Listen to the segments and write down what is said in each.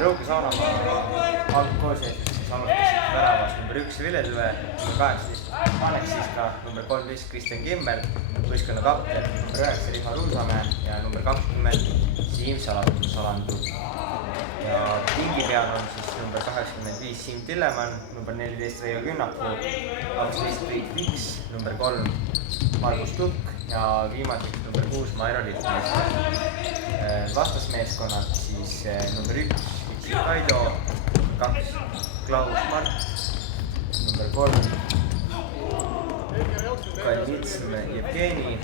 Rõuge Saaremaa algkoosseisus siis alustasid väravas number 1 Villetüve, number 18 Alex Siska, number 13 Kristjan Kimmer, võistkonna kapten number 9 Riho Ruusamäe ja number 20 Siim Salandu. Ja tingi peal on siis number 85 Siim Tillemann, number 14 Reijo Künnapuu, 12 Priit Viks, number 3 Margus Tukk ja viimaseks number 6 Mairo Lihtmeister. Vastasmeeskonnad siis number 1 Iksi Kaido, 2 Klaus Mart, number 3 Kalnitsm Jevgeni,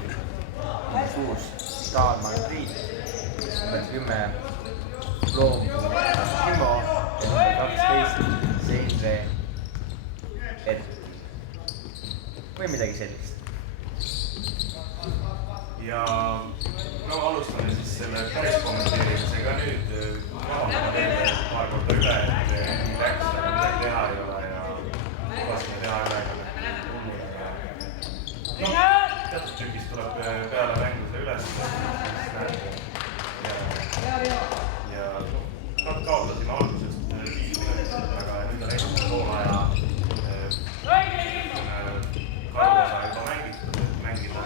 number 6 Staalman Priit, number 10 Loombu Timo ja number 12 Seinre Ed või midagi sellist. Ja no alustame siis selle päris kommenteerimisega nüüd. Vaatame teile paar korda üle, et nii läks, aga midagi teha ei ole ja lasime teha üle. No, teatud tükis tuleb peale mängu see üles. Ja nad kaotasime algusest 5 minutit, aga nüüd on esimene poolaja karuosa juba mängitud, et mängida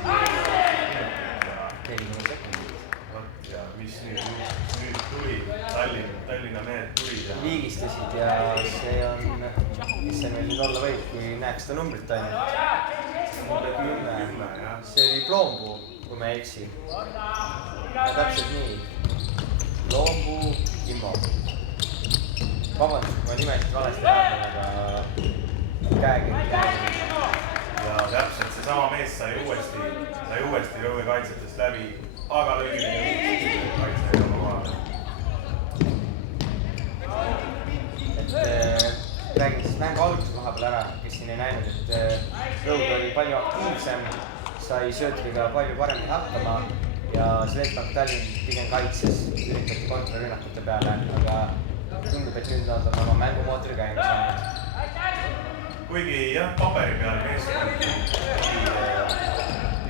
ja mis nüüd tuli, Tallinna mehed tulid ja liigistasid ja see on, mis see meil nüüd olla võib, kui näeks seda numbrit ainult. Number 10, see oli Loombu, kui ma ei eksi. Ja täpselt nii. Loombu Timo. Vabandust, kui ma nimesid valesti räägin, aga käegi. Ja täpselt seesama mees sai uuesti Rõuge kaitsetest läbi, aga lõigile kaitse ei ole kohal. Räägin siis mängu alguse koha peal ära, kes siin ei näinud, et Rõuge oli palju aktiivsem, sai söötriga palju paremini hakkama ja Swedbank Tallinn pigem kaitses, üritati kontrarünnakute peale, aga tundub, et nüüd nad on oma mängumootori käima saanud. Kuigi jah, paberi peal meeskond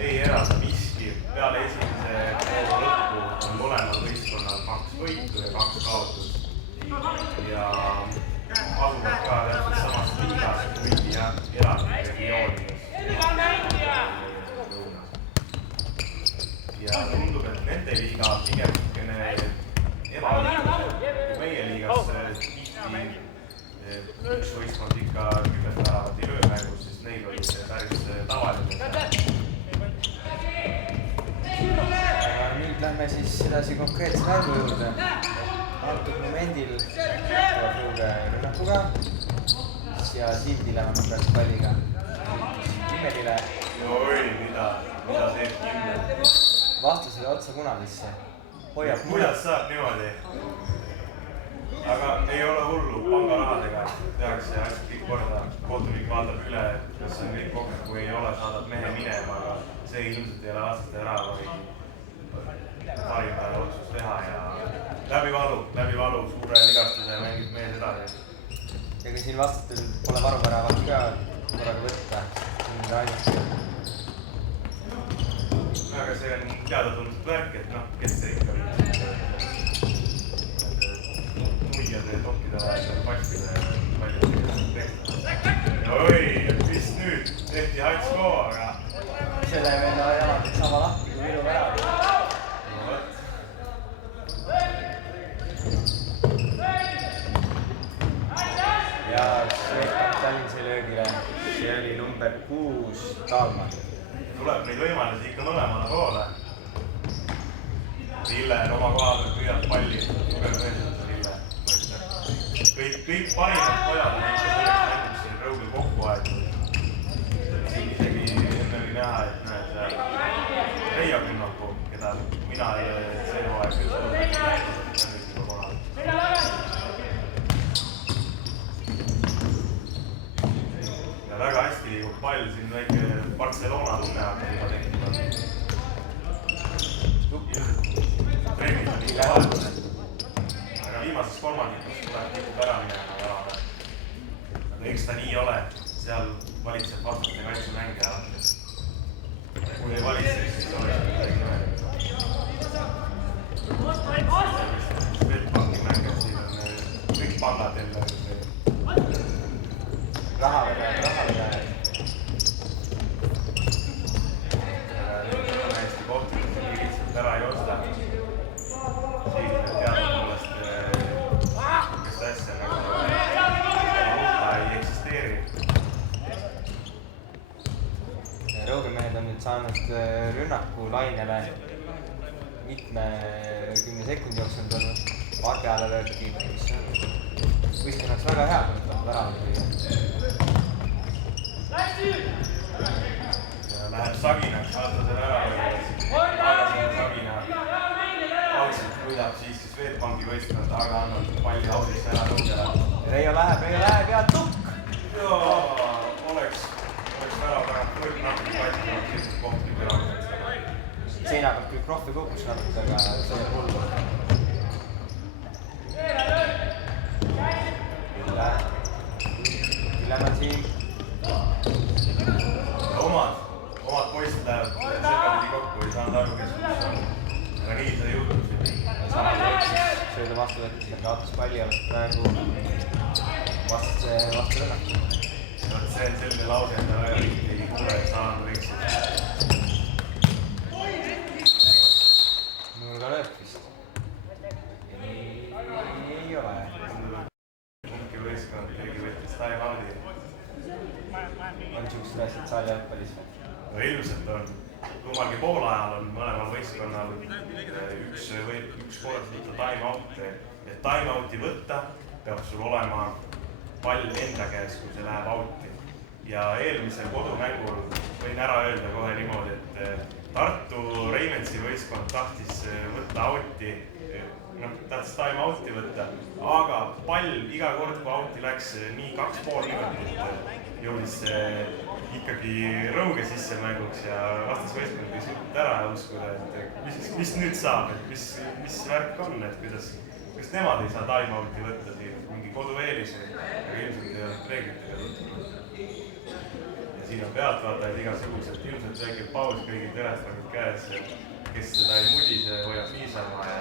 ei eralda miski. Peale esimese poole lõppu on mõlemal võistkonnal 2 võitu ja 2 kaotust. Ja asuvad ka täpselt samast liigas, kuigi jah, eraldi regioonides. Ja tundub, et nende liiga pigem ebaõigused, kui meie liigas tihti üks võistkond ikka 10 väravat ei löö mängus, sest neil oli see päris tavaline. Aga nüüd lähme siis edasi konkreetse mängu juurde. Antud momendil tuleb Rõuge rünnakuga ja Siim Tillemann peaks palliga. Kimmerile. Oi, mida teeb Kimmel? Vastasele otsa punasesse. Kuidas saab niimoodi? Aga ei ole hullu, pangarahadega tehakse asjad kõik korda. Kohtunik vaatab üle, kas on kõik kokku, kui ei ole, saadab mehe minema, aga see ilmselt ei ole vastaste ära, vaid parim peale otsus teha ja läbi valu, suure vigastuse mängib mees edasi. Ja kui siin vastatel pole varuväravat ka korraga võtta, siis ainult. Aga see on teada-tuntud värk, et noh, kes see ikka võib. Muiad ja tokkida seal passide palju teksta. Oi, mis nüüd? Tehti Hats-Koo, aga selle venna jalad sama lahti kui minu värav. No võt. Ja Swedbank Tallinn sai löögile. See oli number 6 Taalman. Tuleb neid võimalusi ikka mõlemale poole. Lille on oma koha peal püüab palli. Kõik parimad pojad on ikka selleks mängus siin Rõugel kokku aetud. Siin isegi enne oli näha, et näed seal Reijo Künnapuu, keda mina see hooaeg küll juba kohal. Ja väga hästi liigub pall, siin väike Barcelona tunne hakkab juba tekkima. Treenid on ikka valgused. Aga viimases kolmandikus tuleb tikub ära minema jalale. Aga eks ta nii ole, seal valitseb vastaste kaitsemäng ja kui ei valitseks, siis oleks midagi mäng. Swedbanki mänged siin on pangad enda. Raha vedajad. Hästi kohtunud ja nii lihtsalt ära ei osta. Siin teadupoolest niisugust asja nagu valuuta ei eksisteeri. Rõugemehed on nüüd saanud rünnaku lainele mitmekümne sekundi jooksul tulnud vaate alla lööki, mis on võistkonnaks väga hea, kui nad väravad lüüa. Läheb Saginaks, vaata selle ära võivad. Sagina algselt võidab siis Swedbanki võistkond, aga annab palli audisse ära Rõugele. Reijo läheb ja tukk! Oleks värav tagant võrk natuke paiknevad, lihtsalt kohtunik ära. Seina peab küll krohvi kukkus natuke, aga see on hullu. Ülemäe siin. Omad poisid lähevad selgapidi kokku, ei saanud aru, kes kus on. Aga nii see juhtus. Samal võiksis sööda vastuvõtmisel kaotas palli, oleks praegu vastu rünnak. See on selline lause, et ta väga lihtne ei kuule, et saanud võiksid. Nurga lööb vist. Ei ole. Kumbki võistkond keegi võttis time-out'i. On siuksed asjad saali jalgpallis või? No ilmselt on. Kummalgi poolajal on mõlemal võistkonnal üks kord võtta time-out'i. Et time-out'i võtta, peab sul olema pall enda käes, kui see läheb out'i. Ja eelmisel kodumängul võin ära öelda kohe niimoodi, et Tartu Reimensi võistkond tahtis võtta out'i, tahtis time-out'i võtta, aga pall iga kord, kui out'i läks nii 2,5 minutit, jõudis ikkagi Rõuge sisse mänguks ja vastasvõistkond ei suutnud ära uskuda, et mis nüüd saab, et mis värk on, et kuidas nemad ei saa time-out'i võtta siin, mingi kodueelis, aga ilmselt ei olnud reeglitega tutvunud. Ja siin on pealtvaatajad igasugused, ilmselt väike paus kõigil telefonnid käes, kes seda ei mudise, hoiab niisama ja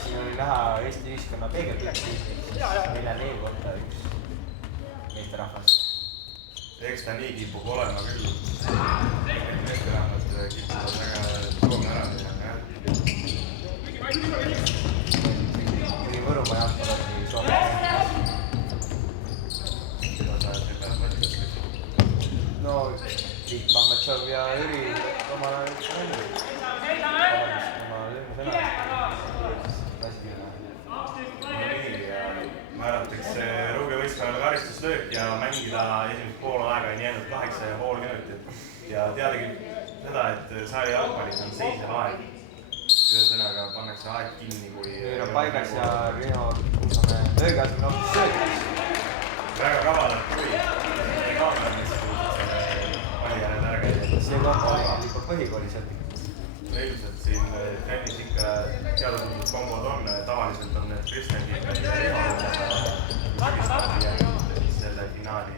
Siin oli näha Eesti ühiskonna peegelpilt, meil on eelkohta üks meesterahvas. Eks ta nii kipub olema küll. Need meesterahvad kipuvad väga Soome ära minema, jah. Kui Võrumaa jalgpalli Soome. Seda sa selle mõtled. No, Tiit Mahmetšov ja Jüri omal ajal üks mängu. Määratakse Rõuge võistkonnale karistuslöök ja mängida esimest poolaega on jäänud 8,5 minutit. Ja teadagi seda, et saali jalgpallis on seisev aeg. Ühesõnaga pannakse aeg kinni, kui... Nüüd on paigas ja Riho Kuusamäe löögi asemel hoopis söögiks. Väga kavalalt tuli. Kaameramis oli järel ära käia. See koht oli juba põhikoolis jätnud. Ilmselt siin trennis ikka teaduslikud kombod on, tavaliselt on need Kristjan Kiiper ja Riho selle finaali.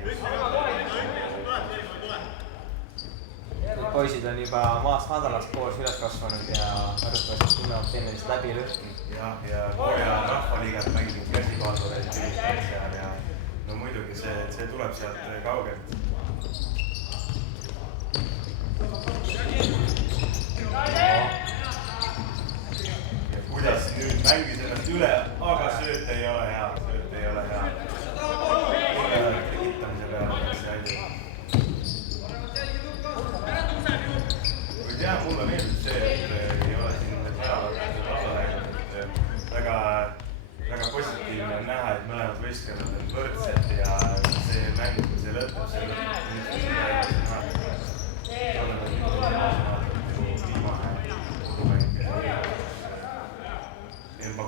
Poisid on juba maast madalast koos üles kasvanud ja arvatavasti tunnevad teineteist läbi lõhki. Jah, ja Koolja rahvaliigat mängib käsipaldureid üristanud seal ja no muidugi see tuleb sealt kaugelt. Ja kuidas nüüd mängis ennast üle, aga sööt ei ole hea. Tekitamise peale see asi. Kuid jah, mulle meeldib see, et ei ole siin väravat alla läinud, et väga positiivne on näha, et mõlemad võistkonnad on võrdsed ja see mäng, kui see lõpeb, see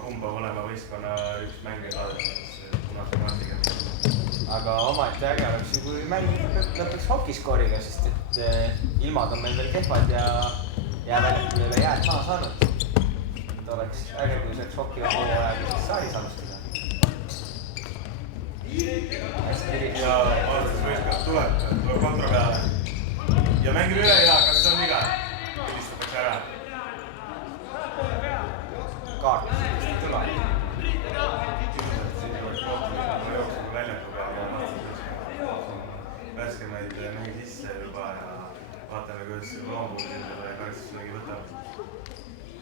Kumba mõlema võistkonna üks mänge saadetaks punase kaardiga. Aga omaette äge oleks ju, kui mäng lõpeks hokiskooriga, sest et ilmad on meil veel kehvad ja jääväljakul ei ole jääd maha saanud. Et oleks äge, kui saaks hoki hooaega siis saalis alustada. Ja vastasvõistkond tuleb kontra peale. Ja mängib üle ja kas on viga? Helistatakse ära. kaart ei tule. Siin oleks kohtunud jooksul väljaku peal ja värskemaid mehi sisse juba ja vaatame, kuidas Loompuur selle karistuslegi võtab.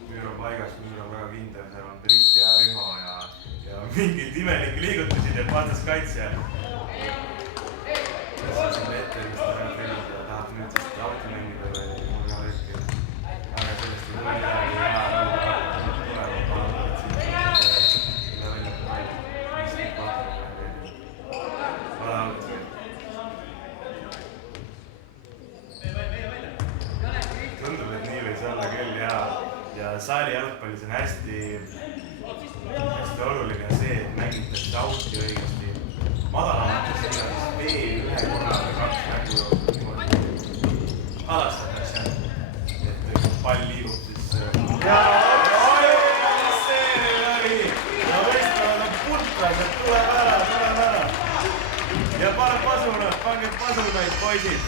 Müür on paigas, Müür on väga kindel, seal on Priit ja Riho ja mingid imelikke liigutusi teeb vaatast kaitsja. Kes on siin ette, kes ta peab treenida ja tahab nüüd siis auto mängida või murga lõhki. Aga sellest ei tule midagi ja tulema palun, et siin üle väljaku palju. Mis kõik vaatame. Vale auto. Tundub, et nii võis olla küll ja saali jalgpallis on hästi oluline see, et mängitakse auti õigesti madalamates liigades veel ühe korra või 2 mängu jooksul niimoodi halastatakse, et pall liigub siis see oli! Ja võistlevad on putras, et tuleb ära ja pange pasunaid poisid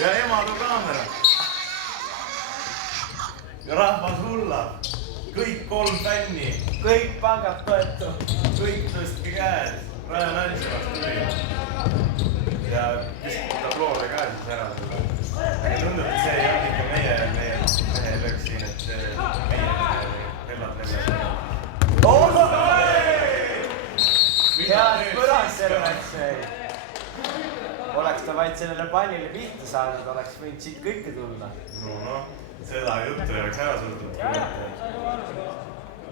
ja emadu kaamera ja rahvas hullab, kõik 3 fänni, kõik pangad toetu. kõik tõstke käed, Raja Nantsilast tuli ja viskab tabloole ka siis ära selle. Aga tundub, et see ei olnud ikka meie lööks siin, et see meie hellad lemmel. Head põrand selleks. Oleks ta vaid sellele pallile pihta saanud, oleks võinud siit kõike tulla. Noh, seda juttu ei oleks ära suutnud.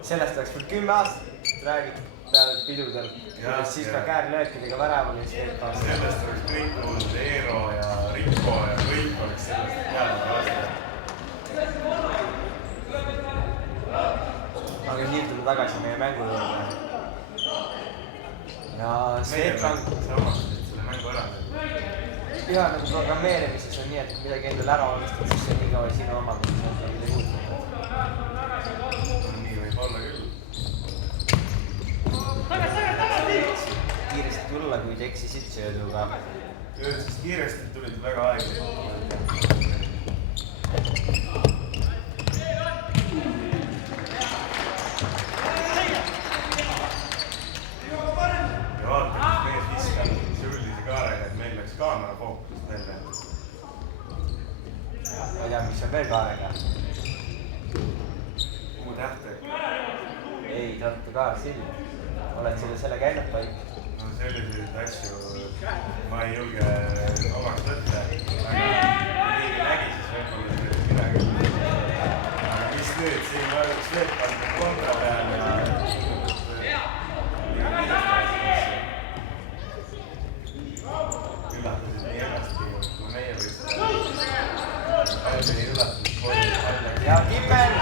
Sellest oleks veel 10 aastat räägitud peale pidudel, kuidas siis ka käärlöökidega väravali steetaan. Sellest oleks kõik kuulnud, Eero ja Rikko ja kõik oleks sellest teadnud vastu. Aga hiildume tagasi meie mängu juurde. Ja Svetran... Sa omastasid selle mängu ära. Ja nagu programmeerimises on nii, et midagi endale ära omistad, siis see nii kaua sinu omandus, et sa midagi uut. Nii võib olla küll. Kiiresti tulla, kui eksisid sööduga. Sest kiiresti tulid väga aeglaselt. Ja vaata, kus mees viskab üldise kaarega, et meil läks kaamera fookusest välja. Ma ei tea, mis on veel kaarega. Muu tähtek. Ei, Tartu Kaar Sild. Oled selle käinud paik? No selliseid asju ma ei julge omaks võtta. Aga kui keegi nägi, siis võib-olla sellest midagi. Aga mis nüüd, siin on Svetpan kontra peal ja üllatasid nii ennastki, kui meie võistleme. Palju ei üllatatud koos. Ja Kimmel!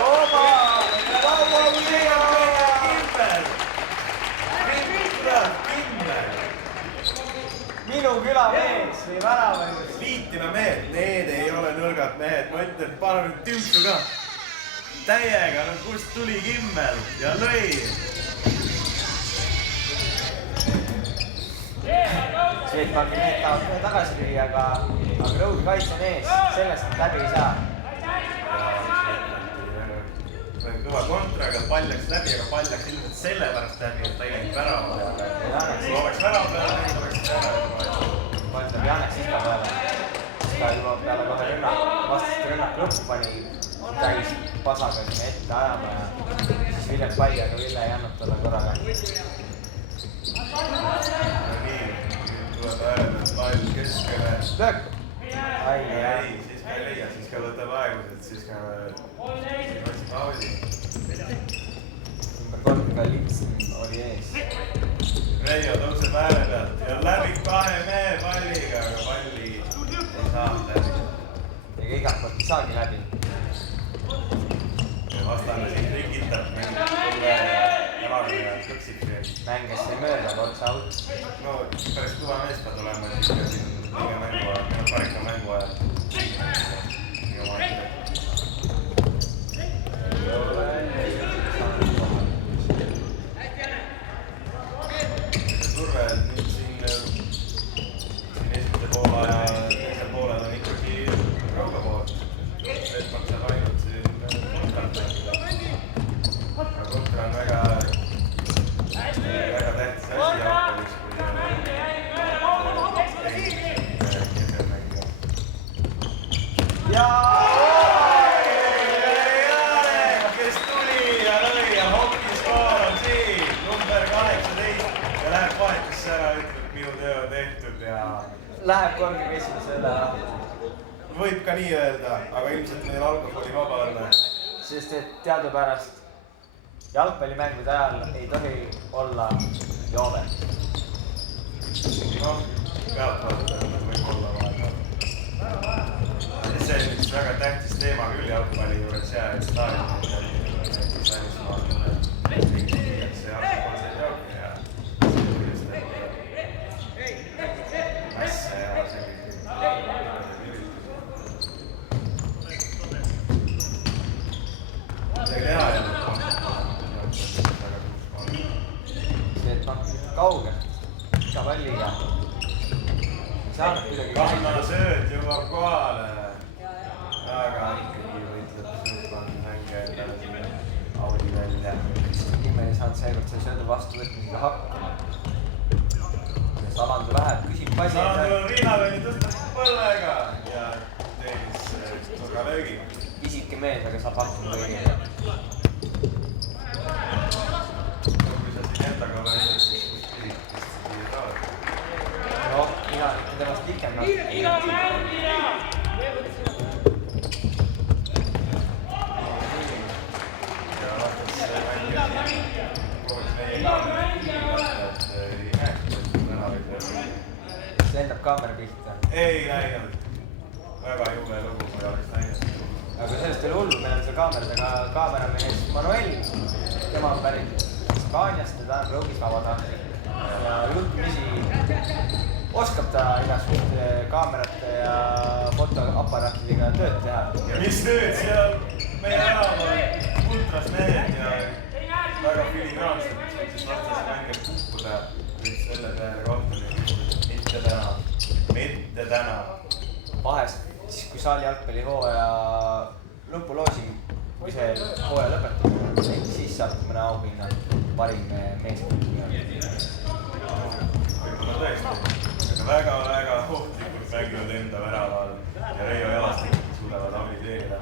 Oma! Minu küla mees või väravaidus. Liitina mehed, need ei ole nõrgad mehed, ma ütlen, pane nüüd tümpsu ka. Täiega, no kust tuli Kimmel ja lõi. Svetbanki mehed tahavad kohe tagasi lüüa, aga rõugi kaitse on ees, sellest läbi ei saa. Kõva kontraga, pall läks läbi, aga pall läks ilmselt sellepärast läbi, et ta ei läinud värava peale. Kui oleks värava peale, siis oleks ära. Pall tuleb Janek Siska peale. Siska juba peale kohe vastaste rünnak lõppu pani täis pasaga sinna ette ajama ja siis Viljem palli, aga Ville ei andnud talle korraga. Nii, tuleb öelda, et pall keskele. Löök! Ei, siis ka ei leia, siis ka võtab aegused, siis ka võtsi pausi. Number 3 ka Lipsen oli ees. Reijo tõuseb ääre pealt ja läbi 2 mehe palliga, aga palli ei saanud läbi. Ega igalt poolt ei saagi läbi. Ja vastane siin rikitab, mängib tulle ja jalaga ja kõksib siin. Mänges sai mööda, aga otsa out. No päris kõva mees pead olema, siis ka siin liiga mängu ajal, parika mängu ajal. Surve nüüd siin esimese poole ja teisel poolel on ikkagi Rauga poolt. ja kes tuli ja lõi ja hokiskoor on siin, number 18 ja läheb vahetusse ära, ütleb, minu töö on tehtud ja läheb korgiga esimese üle. võib ka nii öelda, aga ilmselt meil alkoholi vaba olla. Sest et teadupärast jalgpallimängude ajal ei tohi olla joovet. Noh, pealtvaatajana võib olla vahepeal. See on üks väga tähtis teema küll jalgpalli juures ja et staadionid ja näiteks välismaal see alkoholseid jooke ja mässe ja selliseid. Midagi teha ei ole. See, et kaugelt iga palliga ei saanud kuidagi Kanna sööt jõuab kohale. Aga ikkagi võitleb suutmand mänge endale sinna Audi välja. Kimmel ei saanud seekord selle söödu vastuvõtmisega hakkama. Salandu läheb, küsib palli. Salandu on Riinaväli tõstab põllega ja teenis nurgalöögi. Isike mees, aga saab hakkama võidiga. Kui sa siin endaga võrdled, siis kus pisikest siia saavad? Noh, mina nüüd temast pikem lendab kaamera pihta. Ei näinud. Väga jume lugu, kui oleks näinud. Aga sellest ei ole hullu, meil on see kaameradega kaameramees Manuel. Tema on pärit Hispaaniast ja ta on Rõugis vabatahtlik. Ja juhtumisi oskab ta igasuguste kaamerate ja fotoaparaatidega tööd teha. Ja mis nüüd seal meie äraval ultras mehed ja väga filigraanselt siis vastase mänge kukkuda nüüd selle peale kohtunikud. Mitte täna. Vahest, siis kui saali jalgpalli hooaja lõpuloosi, kui see hooaja lõpetab, siis saab mõne auhinna parim meeskond. Võib-olla tõesti, aga väga ohtlikult mänginud enda väraval ja Reijo Jalastik suudavad abli teenida.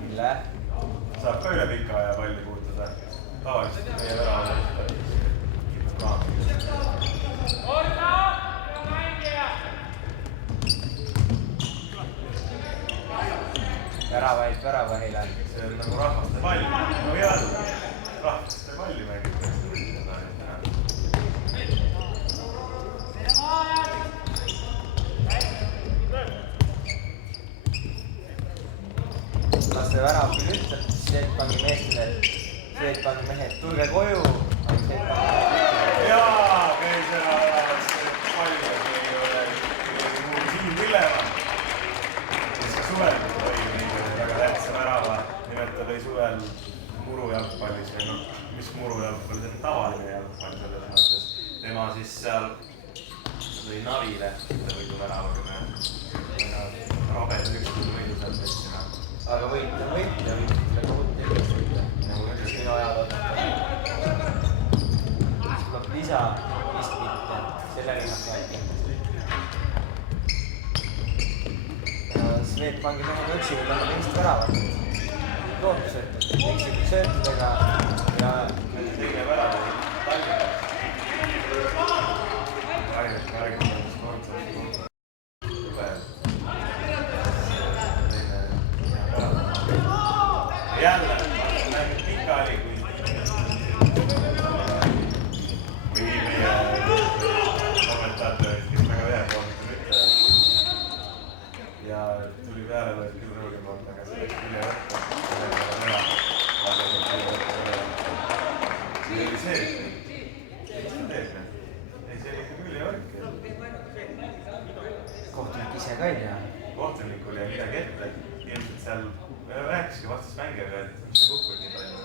Mille? Saab ka üle pika aja palli puutuda. Tavaliselt meie väraval väravahile. See on nagu rahvaste pall. No jah, rahvaste palli mängitakse. Laste värav küll ütleb Swedbanki meestele, et Swedbanki mehed, tulge koju. Jaa, käis ära palju, kui oli muu Siim Villemann, kes ka suvel oli väga tähtsa värava. Nimelt ta lõi suvel murujalgpallis või noh, mis murujalgpallis on tavaline jalgpall selles mõttes. Tema siis seal lõi Navile selle võiduväravaga. Rabed ükskord võidu seal tõstsime. Aga võit on võit ja võit selle kohut tegemist. Nagu ütles minu ajal oodata. Tuleb lisa istmit, selle rinnast rääkida. Swedbanki mehed otsivad oma teist väravat. Lootused, eksikud söötudega ja teine värav oli Tallinna. Harjunud sportlased. Jälle, nägid pikali, kui meie kommentaatorid, kes väga ühepoolselt ütlevad. Ja tuli peale, võid küll rõõgim olnud, aga see läks külje võtta. See oli see, mis ta teeb nüüd? Ei, see oli ikka külje võrk. kohtunik ise ka ei tea. Kohtunikul jäi midagi ette, ilmselt seal rääkiski vastas mängijale, et mis sa kukud nii palju.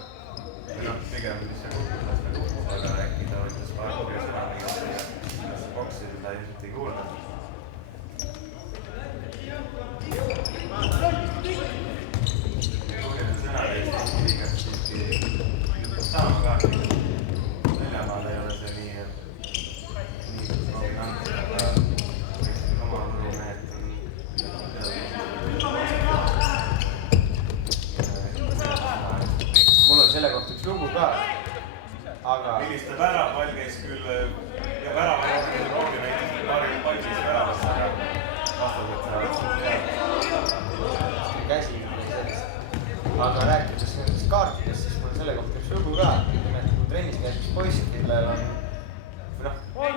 Või noh, pigem mis sa kukud, las ta kukub, aga äkki ta võttis paar kurja sõna mingit ja boksi seda ilmselt ei kuulnud. Kurjade sõnad Eesti liigas siiski jutud saama ka. Väljamaal ei ole see nii dominantne, aga oma võrumehed aga rääkides nendest kaartidest, siis mul selle kohta üks lugu ka. Nimelt kui trennis käis üks poiss, kellel on,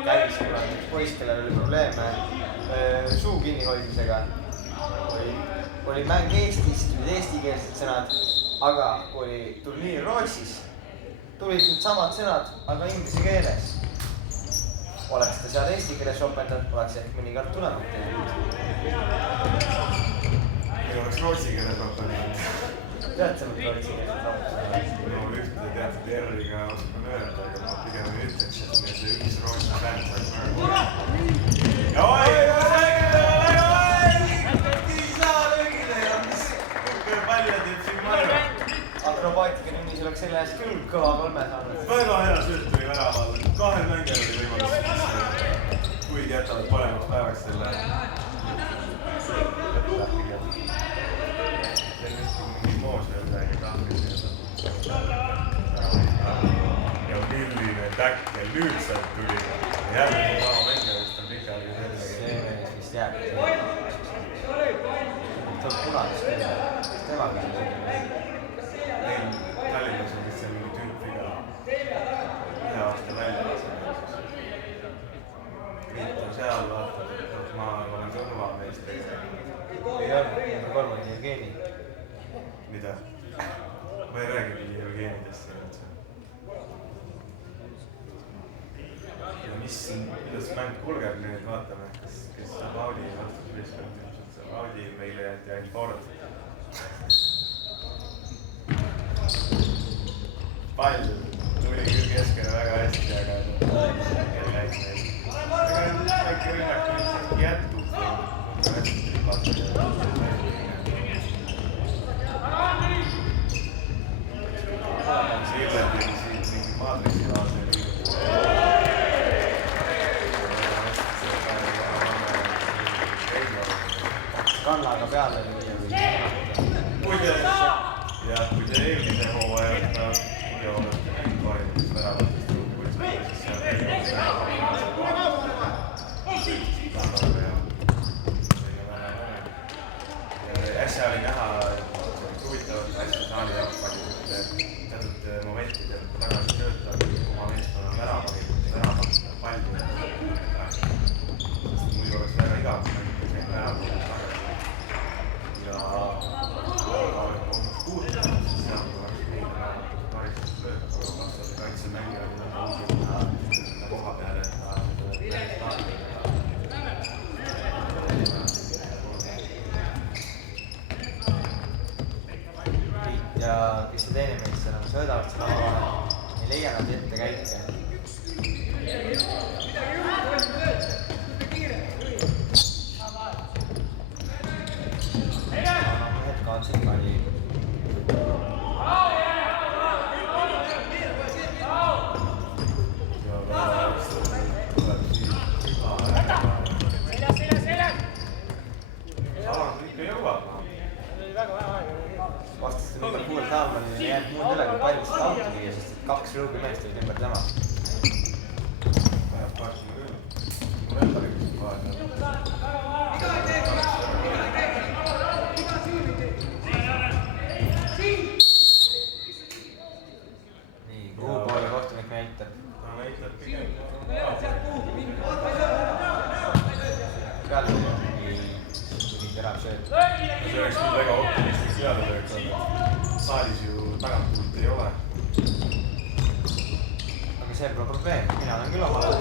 käis üks poiss, kellel oli probleeme suu kinnihoidmisega. Oli mäng Eestis, tulid eestikeelsed sõnad, aga oli turniir Rootsis. Tulid need samad sõnad, aga inglise keeles. Oleks ta seal eesti keeles opendanud, oleks ehk mõnikord tulemata jäänud. Ei oleks rootsi keeles opendanud. Tead sa nüüd rootsi keeles opendanud? No ühte teatud R-iga oskan öelda, aga ma pigem ei ütleks, et meil see üks rootsi bänd saaks väga. Ja oi! Akrobaatika nimis oleks selle eest küll kõva 3 saanud. Väga hea sööt tuli väraval. 2 mängijal oli võimalus, kuigi jätavad paremaks päevaks selle. See on mingi moos veel täiega kahvlis. Ja milline täkkel nüüd sealt tuli. Jälle see sama mängija vist on pikka aega selle. See mees vist jääb. Ta on punadest küll. Kas tema küll? Neil Tallinnas on vist seal mingi tüüp viga. 1 aasta välja lasema. Viit on seal vaatad, et ma olen kõrva meist tegelikult. Ei olnud, number 3 on Jevgeni. Mida? Ma ei räägigi Jevgenidest siin üldse. Ja kuidas mäng kulgeb nüüd, vaatame, kes saab Audi vastusviskanud ilmselt. Audi meile jäeti ainult Ford. Pall tuli küll keskele väga hästi, aga ei läinud meil. Väike rünnak nüüd jätkub. Silleti siit mingi maatriksi laase liidu. Kannaga peale lüüa või? Kui te eelmise hooaja ja olete näinud varimist väravatest ruumist, siis seal tegelikult ja äsja oli näha huvitavat asja saali jaoks palju teatud momentidel tagasi töötab oma meeskonna väravaks palju. Muidu oleks väga igav mängida neid väravaks tagasi. Ja puutunud, siis seal tuleks meile karistuslööd, aga vastase kaitsemängija oli väga usinna koha peale, et ta Priit ja Kristi teenemeister on söödavad selle omavahel. Ei leia nad ette käike. Mehed kaotsid palli. Vastasite number 6 Taalmanile ei jäänud muud üle, kui pallist auto viia, sest 2 rõugimeest olid ümber tema. Vajab kaartima küll. Mul enda rikkus Nii, kuhu poole kohtunik näitab? Ta näitab pigem. Peale tuli terav sööd. See oleks küll väga optimistlik pealetööks olnud. Saalis ju tagantpoolt ei ole. Aga see pole probleem, mina olen küll oma lahes.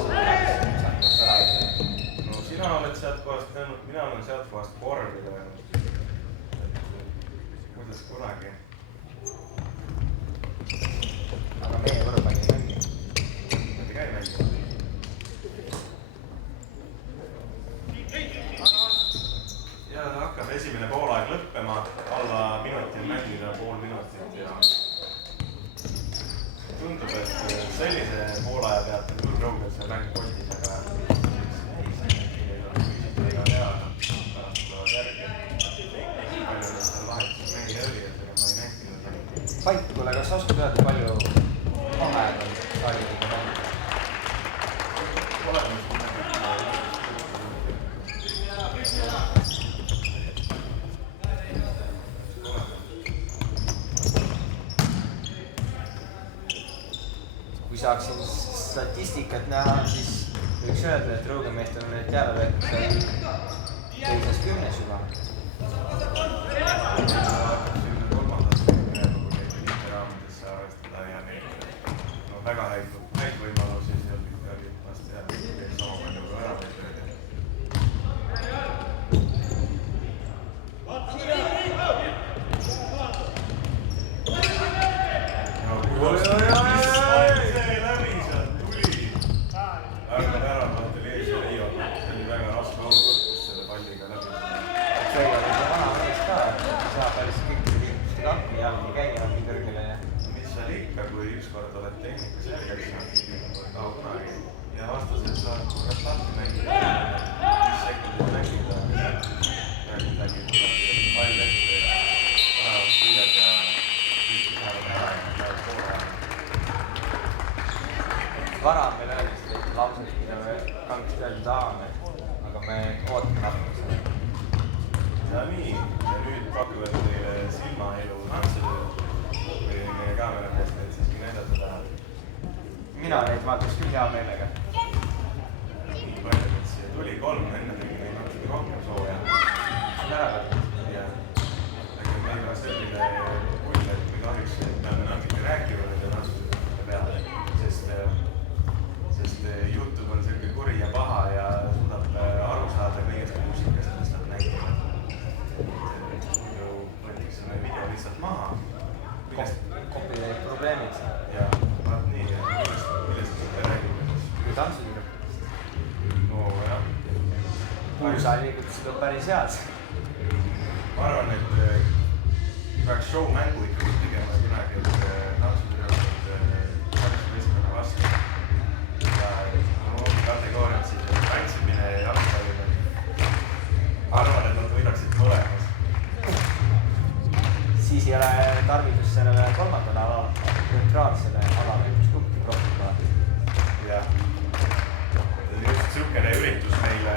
No sina oled sealt kohast teinud, mina olen sealt kohast korvi löönud. Kuidas kunagi? Aga meie võrrapalli ei mängi. Nad ei käi mängima. Ja hakkab esimene poolaeg lõppema, alla minuti on mängida, pool minutit ja tundub, et sellise poolaja pealt on küll rõugel see mäng postis, aga meil on väga hea, pärast tulevad järgi. Palju neid seal vahetus mängida oli, et ega ma ei näinud. Paikule, kas sa oskad öelda, palju vaheaeg on saaliga mängida? Oleme siin kui saaksin statistikat näha, siis võiks öelda, et Rõugemeestel on need jääleveetud seal teises 10 juba. Väga häid võimalusi seal ikkagi vast jääb sama palju kui ära veetud. Kui ükskord oled tehnika selgeks saanud, siis ei kao kunagi ja vastased saad korrast lahti mängida, 5 sekundit mängida ja midagi pall ette ja paremad püüad ja kõik lähevad ära ja lähevad poole. Vara on meil öeldest laused, mida me kangesti öelda tahame, aga me ootame natuke. Ja nii, ja nüüd pakuvad teile silmaelu tantsutöö või meie kaamerameest neid siiski näidata tahab. Mina neid vaataks küll hea meelega. Nii palju, et siia tuli 3, enne tegi neid natuke rohkem sooja. Ära võtta. Jah. Aga meil on selline pull, et me kahjuks peame natuke rääkima nende tantsutööde peale, sest YouTube on selline kuri ja paha ja suudab aru saada kõigest muusikast, mis nad nägivad. Võetakse meie video lihtsalt maha. Kopi neid probleemid. Ja vaat nii, millest me räägime siis? Kui tantsutöö. No jah. Puusaalikud on päris head. Ma arvan, et peaks show-mängu ikkagi tegema kunagi, et tantsutöö on tantsumeeskonna vastu. Ja kategooriad siis tantsimine ja jalgpallimine. Arvan, et nad võidaksid mõlemas. Siis ei ole tarvidus sellele kolmandale neutraalsele alale, kus kumbki proovib. Jah. Just niisugune üritus meile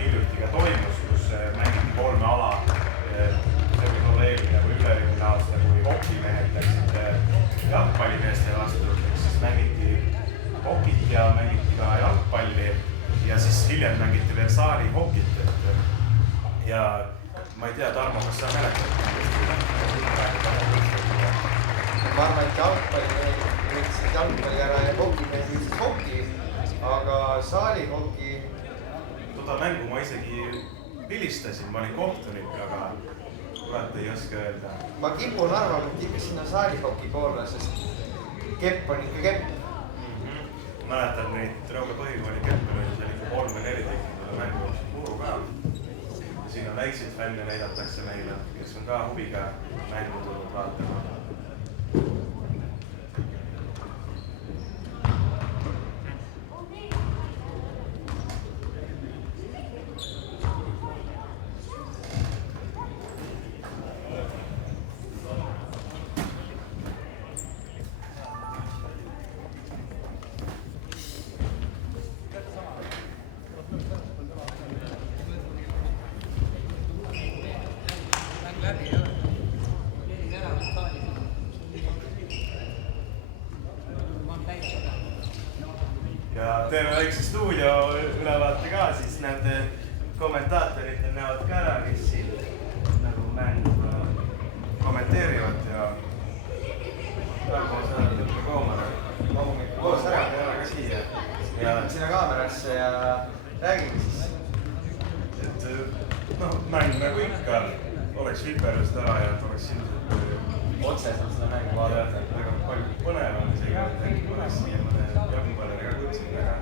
hiljuti ka toimus, kus mängiti 3 ala. See võis olla eelmine või üle-eelmine aasta, kui hokimehed läksid jalgpallimeeste vastu. Siis mängiti hokit ja mängiti ka jalgpalli ja siis hiljem mängiti veel saali hokit. Ja ma ei tea, Tarmo, kas sa mäletad? Ma arvan, et jalgpalli ära ja hokimees võtsid hoki, aga saali hoki... Toda mängu ma isegi pilistasin, ma olin kohtunik, aga kurat ei oska öelda. Ma kipun arvama, et ikka sinna saali hoki poole, sest kepp on ikka kepp. Mäletan neid Rõuge põhikooli keppe, seal ikka 3 või 4 tekkinud mängu puru ka. Siin on väikseid fänne näidatakse meile, kes on ka huviga mängu tulnud vaatama. Ja teeme väikse stuudio ülevaate ka, siis näete kommentaatorid näevad ka ära, kes siin nagu mängu kommenteerivad ja Tarmo, sa oled lõpuga koomane. Koos ära ka siia. Sinna kaamerasse ja räägime siis. Et noh, mäng nagu ikka oleks viperust ära ja oleks ilmselt otseselt seda mängu vaadata. Väga palju põnevam isegi, et ma oleks siia mõne jalgpalleriga kutsunud, aga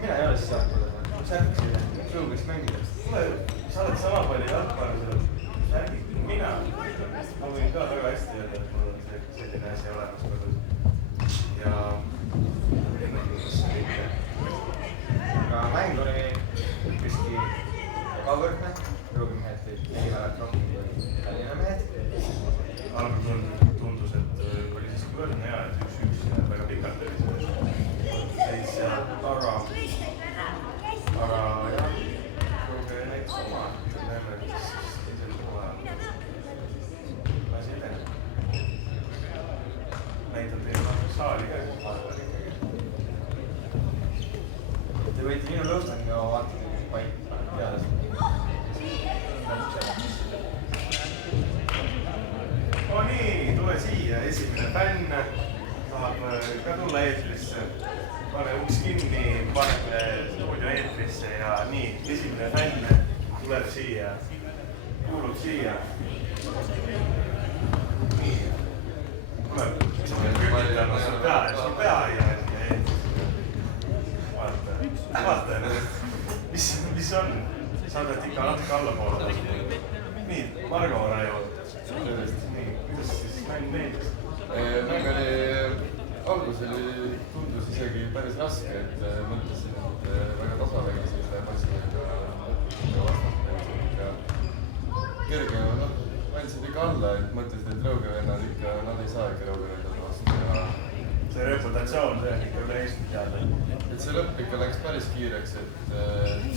mina ei ole siis jalgpalleriga. Särk siia, Rõuges mängida. Kuule, sa oled sama palju jalgpallis, särgid kui mina. Ma võin ka väga hästi öelda, et mul on selline asi olemas kodus. Ja aga mäng oli üpriski ebavõrdne. Rõuge mehed tõid 4 värat rohkem kui Tallinna mehed. Algul tundus, et oli siiski võrdne hea, et 1-1 ja väga pikalt oli see seis ja aga jah, Rõuge näitas oma, näeme, et teisel poolel asi edeneb. Näitab teile saali ka, kus vahepeal ikkagi. siia. Kuulub siia. Nii. Kuule, mis ma nüüd kükitanud sul peale, sul pea ei ole siia ees. Vaata, mis on? Sa pead ikka natuke allapoole. Nii, Margo Raivo. Nii, kuidas siis mäng meeldis? Mäng oli, algus tundus isegi päris raske, et mõtlesin, et väga tasavägi selle massiga vastata ja kerge, andsid ikka alla, et mõtlesin, et Rõugevennad ikka, nad ei saa ikka Rõugevennad vastu ja see reputatsioon, see on ikka üle Eesti teada. et see lõpp ikka läks päris kiireks, et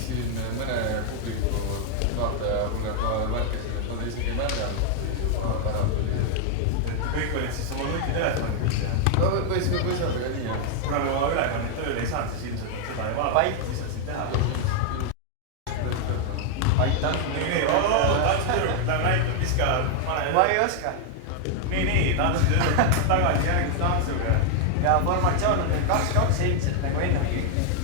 siin mõne publiku vaataja hulgas ma märkasin, et nad isegi ei märganud, pärast oli. Kõik olid siis oma nutitelefonides ja? No võis öelda ka nii, jah. Kuna me oma ülekannet tööle ei saanud, siis ilmselt seda ei vaadata. Mis sa siin teha? Aitäh. Nii, tantsutüdrukid, lähme näitab, viska. Ma ei oska. Nii, tantsutüdrukid tagasi järgmise tantsuga. Ja formatsioon on nüüd 2-2 ilmselt nagu ennegi.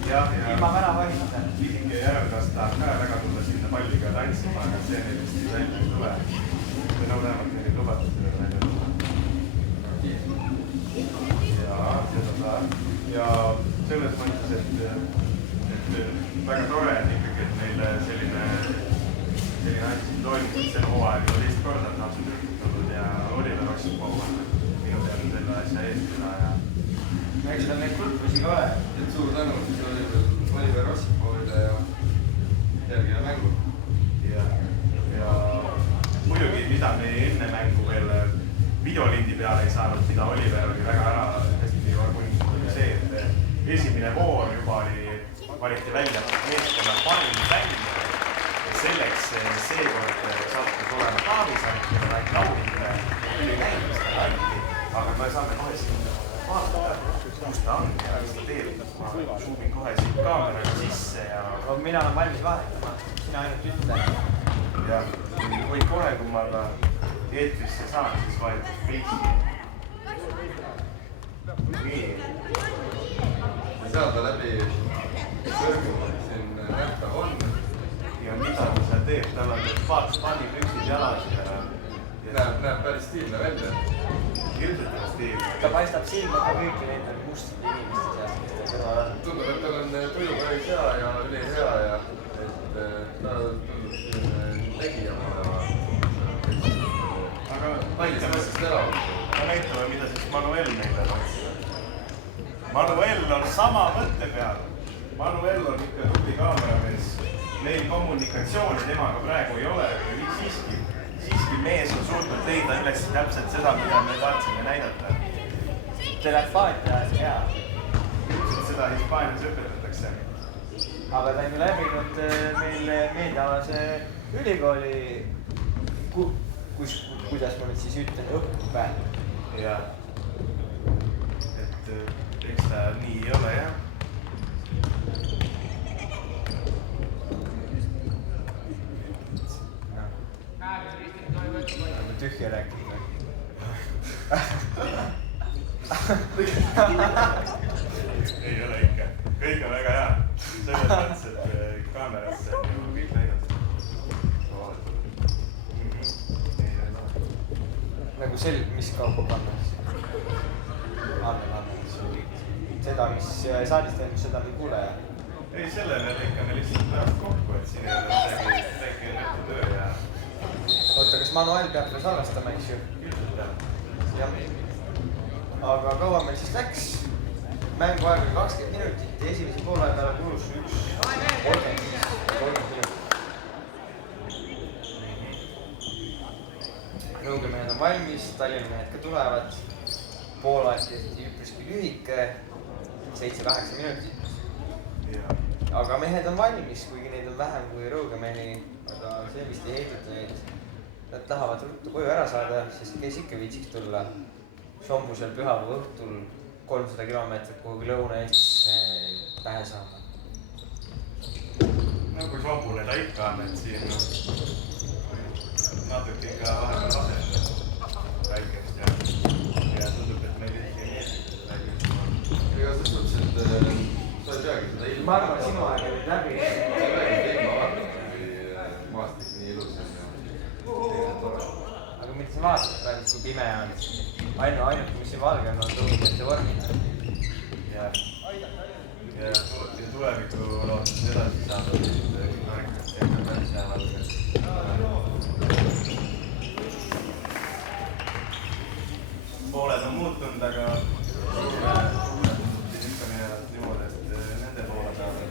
Ilma väravahita. Isike järelkast tahab ka väga tulla sinna palliga tantsima, aga see neil vist välja ei tule. Või no vähemalt neil ei lubata seda välja tulla. Jaa, seda saab. Ja selles mõttes, et väga tore on ikkagi, et meil selline asi toimub, et see hooaeg on teist korda tantsutüdrukid tulnud ja Oliver Ossipov on minu teada selle asja eestvedaja. Eks tal neid kultusi ka ole. Et suur tänu siis Oliver Ossipovile ja järgine mängu. Ja muidugi, mida me enne mängu veel videolindi peale ei saanud, mida Oliver oli väga ära hästi organiseerinud, oli see, et esimene voor juba valiti välja meeskonna parim välja. Selleks seekord sattus olema Taavisaar, keda väike auhinde, oli näinud seda kanti, aga me saame kohe siin vaadata, kus ta on ja mis ta teeb. Ma suubin kohe siin kaameraga sisse ja... Mina olen valmis vahetama, sina ainult ütle. Ja või kohe, kui ma ka eetrisse saan, siis vahetus Peitsi. Nii. Ja seal ta läbi kõrgumalt siin nähtav on. Ja mida ta seal teeb, tal on spannipüksid jalas ja... Näeb päris stiilne välja. Ilmselt on stiilne. Ta paistab silma ka kõiki neid mustade inimeste seas, kes ta kõrval on. Tundub, et tal on tuju päris hea ja üli hea ja et ta tundub siin tegijama olema. Aga näitame, mida siis Manuel meile tantsib. Manuel on sama mõtte peal. Manuel on ikka tubli kaameramees. Neil kommunikatsiooni temaga praegu ei ole. Siiski mees on suutnud leida üles täpselt seda, mida me tahtsime näidata. Telepaatia on hea. Ilmselt seda Hispaanias õpetatakse. Aga ta on ju läbinud meil meedialase ülikooli, kuidas ma nüüd siis ütlen, õppe. Jah. Et eks ta nii ei ole, jah. Tühja rääkida. Ei ole ikka. Kõik on väga hea. Selles mõttes, et kaamerasse on ju kõik läinud. Nagu mis kaupa pannas? Anne. Seda, mis saalist toimus, seda me ei kuule. Ei, selle me lõikame lihtsalt pärast kokku, et siin ei ole midagi nähtu töö ja... Oota, kas Manuel peab veel salvestama, eks ju? Jah. Aga kaua meil siis läks? Mängu aeg oli 20 minutit ja esimese poole peale kulus 1:30 minutit. Nõuge mehed on valmis, Tallinna mehed ka tulevad. Poolaeg tehti üpriski lühike, 7-8 minutit. Aga mehed on valmis, kuigi neid on vähem kui Rõuge mehi, aga see vist ei heiduta neid. Nad tahavad ruttu koju ära saada, sest kes ikka viitsiks tulla Šombusel pühapäeva õhtul 300 kilomeetrit kuhugi Lõuna-Eestisse pähe saama. No kui Šombule ta ikka on, et siin natuke ikka vahepeal laseb väikest ja tundub, et meil isegi ei meeldi väikest. Ega selles mõttes, et sa ei peagi seda ilma. Ma arvan, sinu aeg oli läbi. Sa ei peagi ilma vaatama, kui maastik nii nii ilus ja tore. aga mida sa vaatad praegu, kui pime on? Ainuke, mis siin valge on tuulide vormid. Ja tuleviku lootus edasi saada, et märkast ja päris hea valge. Pooled on muutunud, aga tüdikani jäävad niimoodi, et nende poole saada.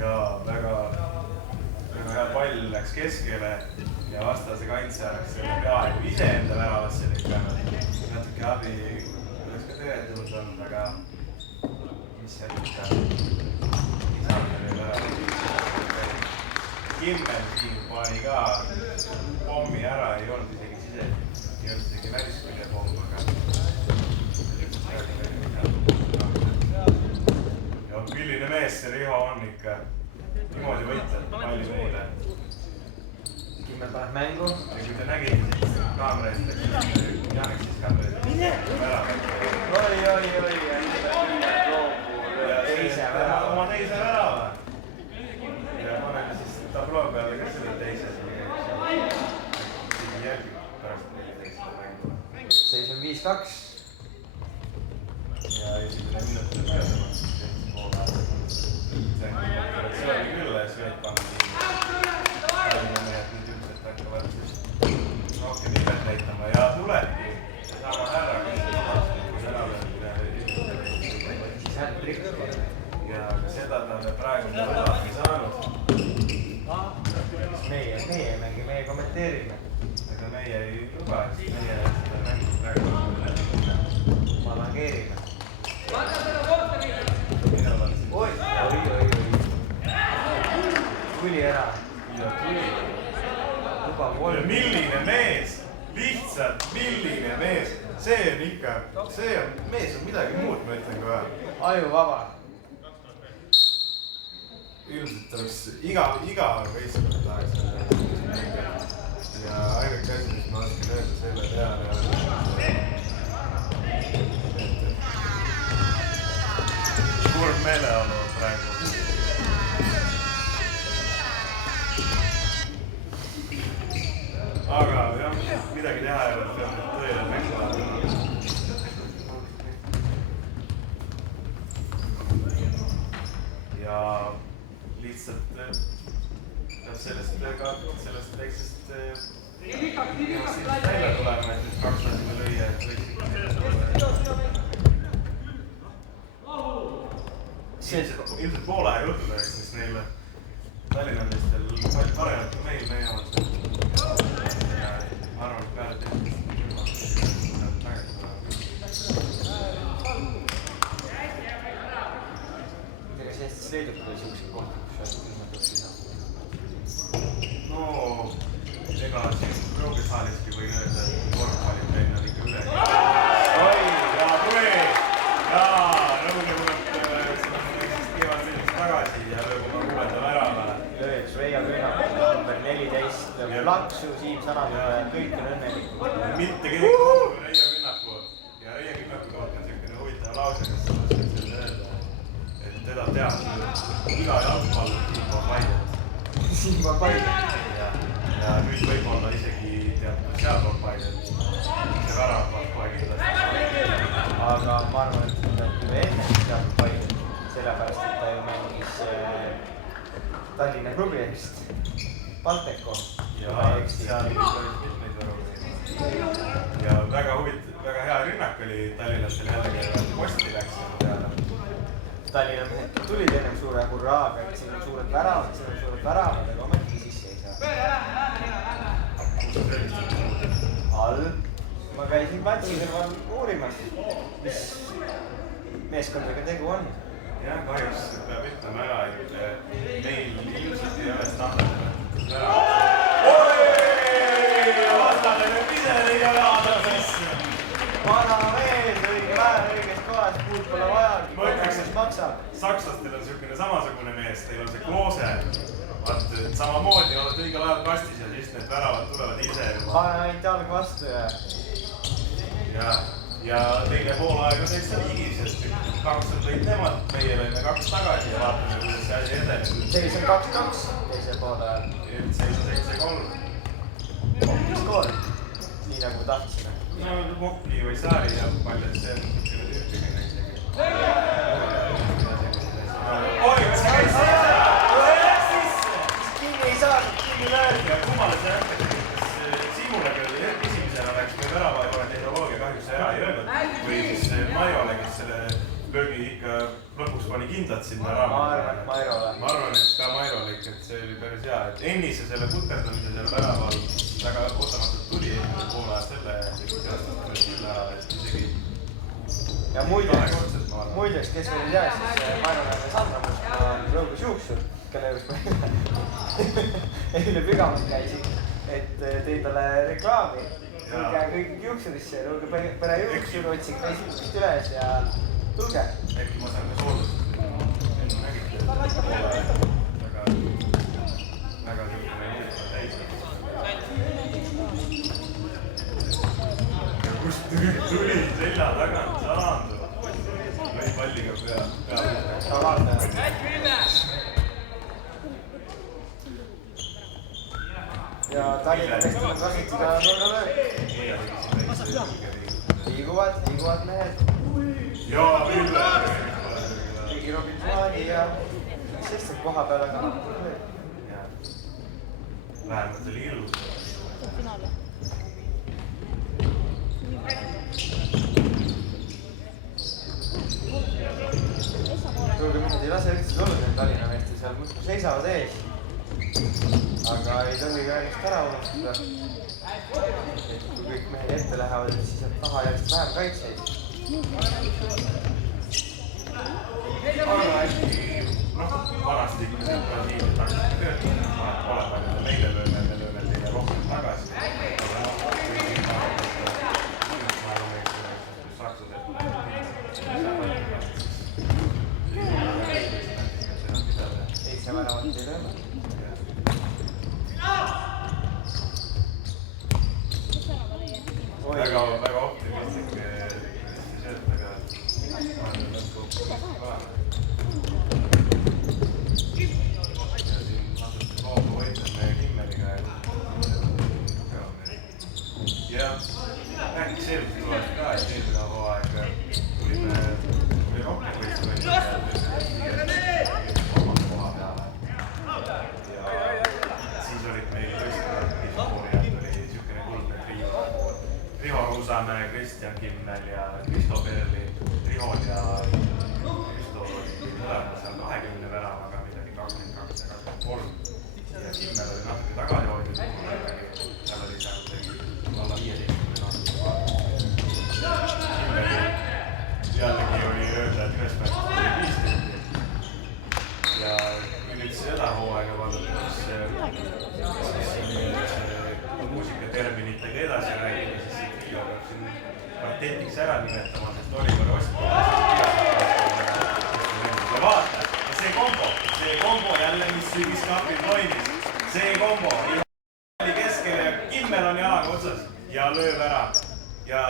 Ja väga hea pall läks keskele ja vastase kaitse läks selle peaaegu iseenda väravasse lükanud. Natuke abi oleks ka tõetanud olnud, aga mis see ikka Isamine veel ära. Kimmel siin pani ka pommi ära, ei olnud isegi väliskülje pomm, aga ja milline mees see Riho on ikka. Niimoodi võitleb palli meile. Kimmel paneb mängu. Ja kui te nägite siis kaameraist, et Janek siis kaameraist. Mine! Oi. Teise värava. Oma teise värava. Ja paneme siis tabloo peale ka selle teise. Siin järgi pärast teise mängu. Seis on 5-2. Ja esimene minut on peasemaks. See oli küll ja Sveet pannud siin. Tallinna mehed nüüd üldiselt hakkavad rohkem imet näitama ja tulebki sama härra, kes ära lööb. Ja seda ta me praegu ei saanud. Meie ei mängi, meie kommenteerime. Aga meie ei luba, siis meie seda mängu praegu Manageerime. Oi. Tuli ära. Milline mees, lihtsalt milline mees, see on ikka, mees on midagi muud, ma ütlen kohe. Aju vaba. Ilmselt oleks iga võistkond tahaks ja ainuke asi, mis ma oskan öelda selle peale on kurb meeleolu praegu. Aga jah, midagi teha ei ole, peab tõele mängu vaatama. Ja lihtsalt peab sellest väiksest välja tulema, et nüüd 2 lasime lüüa, et ilmselt poole aja juhtud oleks, sest neil Tallinnalistel palju paremat kui meil, meie omad. Ma arvan, et peale teisest tagasi tuleb. Ega see Eestis leidub küll siukseid kohti, kus külmatud sina? No, ega siin Roogesaaliski võin öelda, et korvpallitrenn on ikka üle. Oi, ja tuli! Jaa, Rõuge tuleb kevadlinnast tagasi ja lööb oma 6. värava. Lööb Reia Künnak, number 14, lööb laksu, Siim Sanamine, kõik on õnnelikud. Mitte keegi kui Reia Künnaku. Ja Reia Künnaku kohta on selline huvitav lause, kes oskab selle öelda, et teda teab iga jalgpall Siim Paidet. Siim Paidet. Ja nüüd võib-olla isegi teatud sealpool Paidet. See värav kohe kindlasti. Aga ma arvan, et ta on küll enne sealpool Paidet, sellepärast, et ta ju mängis Tallinna klubi eest Balteko. Ja seal oli mitmeid võrumeid. Ja väga hea rünnak oli Tallinnastel jällegi, posti läks selle peale. Tallinna mehed tulid ennem suure hurraaga, et siin on suured väravad, aga ometigi sisse ei saa. All. Ma käisin platsi kõrval uurimas, mis meeskondadega tegu on. Jah, kahjuks peab ütlema ära, et meil ilmselt ei ole standardit väravad. Oi! Vastane nüüd ise ei ole aastat sisse. Vana mees, õige väär, õiges kohas, puud pole vaja, mis maksab. Sakslastel on niisugune samasugune mees, teil on see Kloose. vaat, et samamoodi oled õigel ajal kastis ja siis need väravad tulevad ise juba. Panen ainult jalg vastu ja teine poolaeg on täitsa viigis, et 2 lõid nemad, meie lõime 2 tagasi ja vaatame, kuidas see asi edeneb. seis on 2-2 teise poole ajal. Seis on 7-3. Skoor, nii nagu tahtsime. No Mokli või Saari ja paljad see on tüüpiline isegi. Oi, kas see käis sisse? Kinni ei saanud, kinni löödi. Ja kummale see näitab, kas Siimule, kellele esimesena läks või väravajoone tehnoloogia kahjuks ära ei öelnud või siis Mairole, kes selle löögi ikka lõpuks pani kindlalt sinna raama. Ma arvan, et Mairole. Ma arvan, et ka Mairole ikka, et see oli päris hea. Et Ennise selle puterdamise selle väraval väga ootamatult tuli esimene poole selle ja siis teostati küll ära, et isegi ja muideks, kes veel ei tea, siis Mairole Sandramus on Rõugus Juuksur, kelle juures ma eile Pügamas käisin, et tein talle reklaami. Tulge kõik juuksurisse, Rõuge pere juuksur, otsige Facebookist üles ja tulge. äkki ma saan ka soodustada. Nägite, et poole väga niisugune muusika täis. Kust tuli selja tagant, saandu. Lõi palliga peale. Ja Tallinna meestel on kasutada nurgalööd. Liiguvad mehed. Ja Ville! Tegi Robin Maani ja sest koha peale kannab lööd. Vähemalt oli ilus. Tulge mehed ei lase üldse tulla need Tallinna meestel, seal muidu seisavad ees. Aga ei tohi ka ennast ära unustada. Et kui kõik mehed ette lähevad, et siis on taha järjest vähem kaitseid. Vanasti ikka see Brasiilia taktika töötab. Pole palju meile lööme, me lööme teile rohkem tagasi. Seitse väravat ei lööme. Väga optimistlik söötaga. Ja siin natuke loomu võitleb meie Kimmeliga. Ja rääkis eelmises tulevad ka, et eelmine hooaeg tuli rohkem võistlema ja oma koha peale. Ja siis olid meil võistlejad oli niisugune kuldne trio. Riho Ruusamäe, Kristjan Kimmel ja Kristo Perli. Rihol ja Kristo olid mõlemad seal 20 väravaga, midagi 22 ja 23. Ja Kimmel oli natuke tagasihoidnud. Seal oli seal alla 15 natuke. Kimmel jällegi oli öelda, et ühes märkis tuli 15. Ja kui nüüd seda hooaega vaadata, siis muusikaterminitega edasi räägime, siis see trio peab siin kvartetiks ära nimetama, sest Oliver Ostko ja vaata, ja see kombo jälle, mis sügiskapil toimis, see kombo oli keskel ja Kimmel on jalaga otsas ja lööb ära ja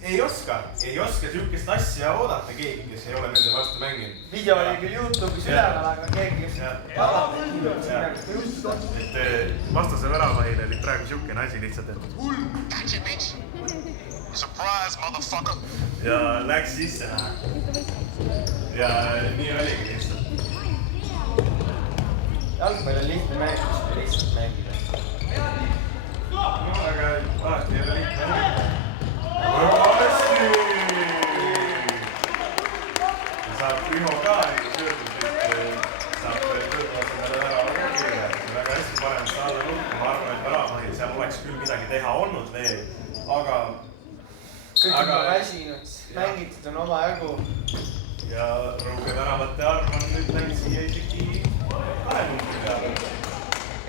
ei oska sihukest asja oodata keegi, kes ei ole nende vastu mänginud. Video oli küll YouTube'is üleval, aga keegi kes vaadata ei kuulnud, see peaks ka juhtuda. Et vastase väravahil oli praegu sihukene asi lihtsalt, et surprise, motherfucker! ja läks sisse näha. Ja nii oligi lihtsalt. Jalgpall on lihtne mäng, kus me lihtsalt mängida. No aga alati ei ole lihtne mängida. Hästi! Ja saab Riho ka söödud, et saab töötama selle värava ka kirja. Väga hästi parem saada lukku. Ma arvan, et väravahil seal oleks küll midagi teha olnud veel, aga kõik on väsinud, mängitud on omajagu. ja Rõuge väravate arv on nüüd läinud siia isegi 2 numbri peale.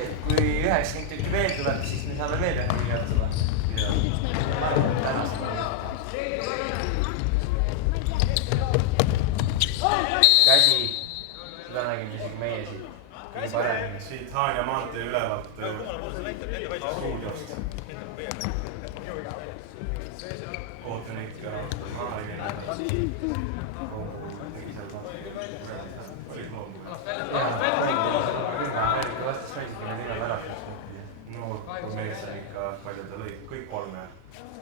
Et kui 90 tükki veel tuleb, siis me saame veel ühe vilja tulla. Käsi, seda nägime isegi meie siin. nii paremini. Siit Haanja maantee ülevalt stuudiost. Ootan ikka maha tegi seal oli kloom. Ameerika vastas mängib need igal värakas. No, kui mees on ikka palju ta lõi, kõik kolm ja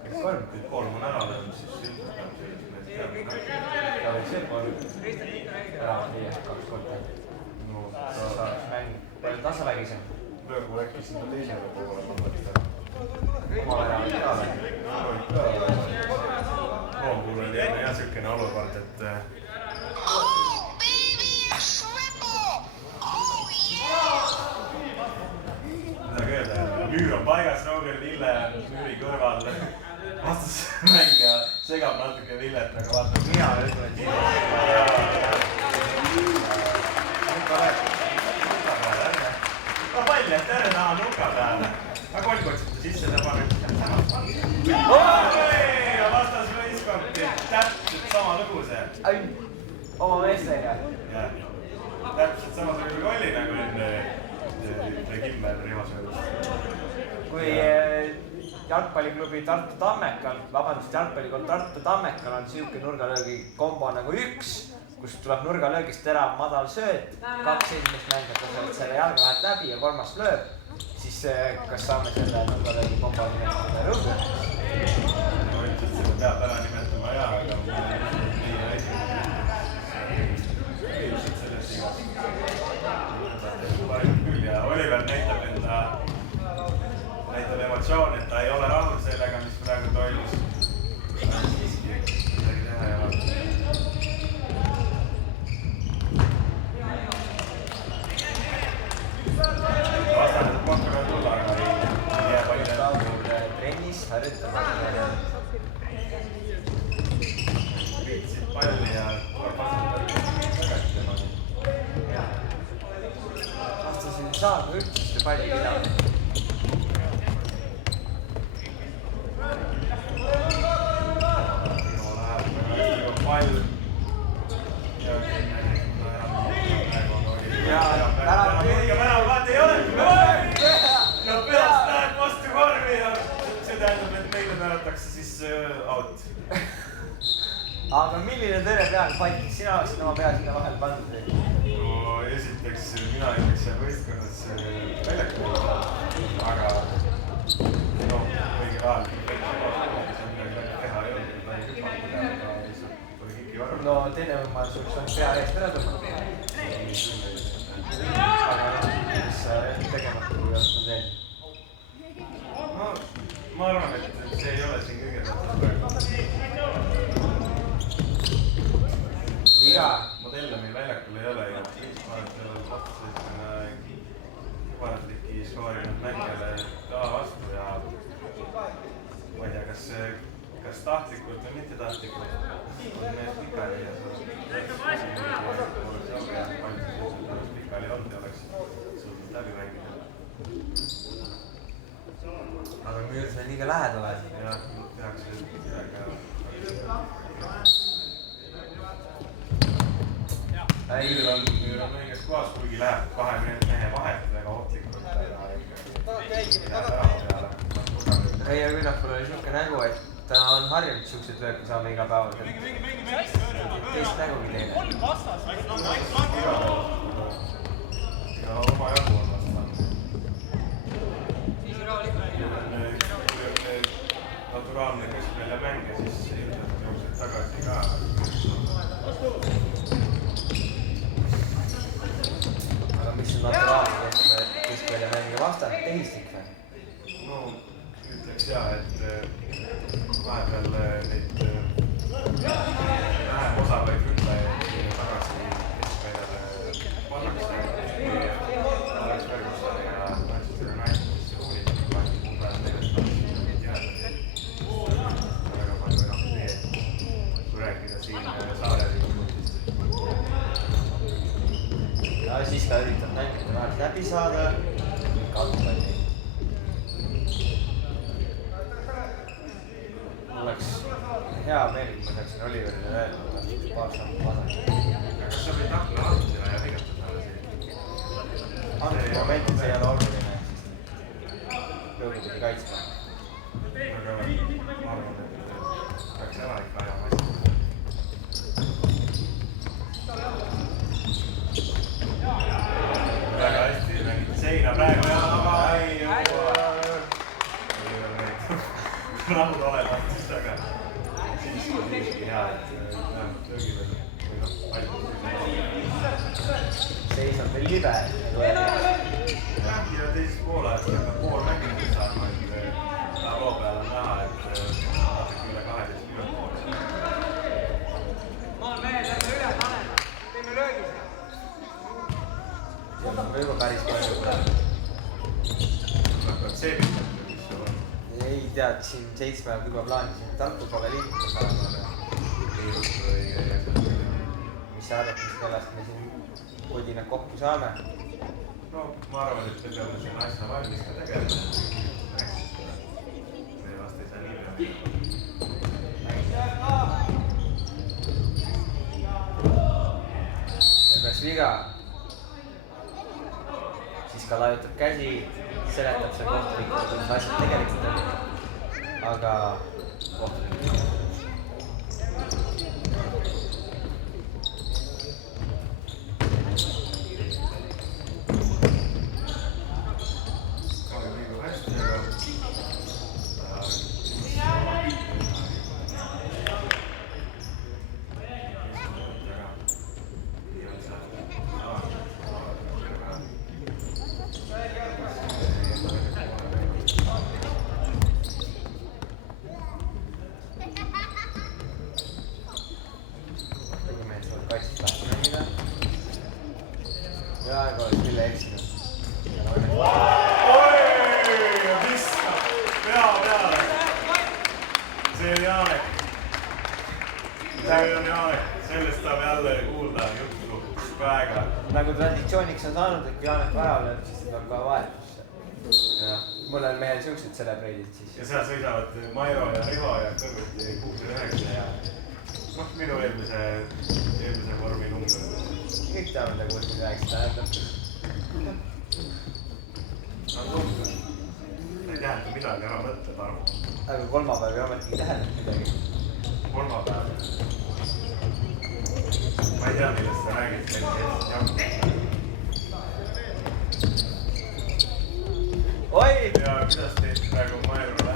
kõik kolm on ära löönud, siis ilmselt on sellised ta võiks see kolm ära viia 2-3. no, mäng palju tasavägisem. praegu äkki sinna teisele poole ma mõtlen. Oma väravad igale. Loo puhul oli enne jah sükene olukord, et Oh, baby, a triple! Oh, yeah! midagi öelda, müür on paigas, Roger Ville on müüri kõrval. Vastasmängija segab natuke Villet, aga vaata. Mina ütlen, et no pall jääb terve taha nuka peale. Aga kolk otsite sisse, ta paneb ja vastas võistkond täpselt sama lugu see. oma meestega. Täpselt samasugune kolli nagu enne Kimmer Rivasöödust. Kui jalgpalliklubi Tartu Tammekal, jalgpallikool Tartu Tammekal on siuke nurgalöögi kombo nagu 1, kus tuleb nurgalöögist terav madal sööt, 2 esimest mängijat lasevad selle jalga vahelt läbi ja 3. lööb, siis kas saame selle nurgalöögi kombo nimetada rõõmu? Ma ütlesin, seda peab ära nimetama ja, aga mul on nii esimene sellest igast. Parim küll ja Oliver näitab emotsioon, et ta ei ole rahul sellega, mis praegu toimus. Siiski midagi teha ei ole. Vastane saab kokku ka tulla, aga ei jää palju. Trennis harjutama. Viitsid palli ja tuleb tagasi temani. Vastasin ei saa, kui üldse palli pidama. Pall ja värav, vaata ei ole. No peast läheb vastu korvi ja see tähendab, et meile määratakse siis out. Aga milline tõre peal paikis? Sina oleksid oma pea sinna vahel pandud? No esiteks mina näiteks seal võistkonnas väljakul, aga no õige ajal midagi teha ei olnud, ta ei hüpanud peale, ta lihtsalt tuli kiki varru. No teine võimalus oleks olnud pea eest ära tõmmata. Aga mis sa tegemata kui ostnud teen? No ma arvan, et see ei ole siin kõige tähtsam praegu. Modelle meil väljakul ei ole ja ma arvan, et seal on vastasvõistkonna kuvarandliki skoorinud mängijale ka vastu ja ma ei tea, kas tahtlikult või mitte tahtlikult on mees pikali ja oleks pikali olnud ja oleks suutnud läbi mängida. Aga müür sai liiga lähedale. Jah, tehakse midagi ära. Müür on õiges kohas, kuigi läheb 2 mehe vahet väga ohtlikult ja jääb ära peale. Reie Küünapul oli siuke nägu, et ta on harjunud siukseid lööke saama iga päev. Teist nägugi teeb. Ja oma jagu on vastanud. Naturaalne keskvälja mäng ja siis ilmselt jooksed tagasi ka. Aga mis on naturaalne keskvälja mängija vastanud? Tehistik või? No ütleks jah, et vahepeal neid vähem osavaid ründajaid tagasi keskväljale pannakse. Oleks Ferguson ja Manchester Unitedisse uurida, pandi mulle neljast jääda. Väga palju enam teed, kui rääkida siin Saare-Riigikogus. Ja siis ka üritab mängida vahelt läbi saada. Katta nii. Oleks hea meel, kui ma saaksin Oliverile öelnud, et paar sammu vasakule. Kas sa võid akna lahti teha ja vigatada selle siin? antud momendil see ei ole oluline. Lõugu pidi kaitsma. Aga ma arvan, et peaks ära ikka ajama asja. Väga hästi mängid seina praegu ja aga ei jõua. Rahul olema, siis taga. Siiski hea, et löögi veel või palju. Seis on veel libe. Ja teises poole, et hakkab pool mängimist saama, et loo peal on näha, et natuke üle 12 minutit. Maan mees, lähme üle, paneme. Teeme löögis. See on juba päris palju. Hakkab see pihta, mis sul on. Ei tead, siin 7 päev juba plaanisin. Tartu pole liikumas olema. Mis sa arvad, mis kellast me siin kodina kokku saame? No, ma arvan, et me peame siin asja valmis ka tegema. Me vast ei saa nii peale. Ja kas viga? Siis ka lajutab käsi, seletab see kohtunikule, kuidas asjad tegelikult on. Aga kohtunik. Praegu oleks Ville eksinud. Oi! Viska! Pea peale! See on Jaanek. See on Jaanek. Sellest saab jälle kuulda juttu päega. Nagu traditsiooniks on saanud, et Jaanek varav lööb, siis tuleb ka vahetusse. Mul on mehel siuksed celebreidid siis. Ja seal sõidavad Mairo ja Riho ja kõrvuti 6-9 ja minu eelmise vormi number. Kõik teavad, mida 6-9 tähendab. Nad number. Ei tähenda midagi, ära mõtle, Tarmo. Aga kolmapäev ei ometigi tähendab midagi. Kolmapäev. Ma ei tea, millest sa räägid. Oi! Ja kuidas teid praegu Mairole?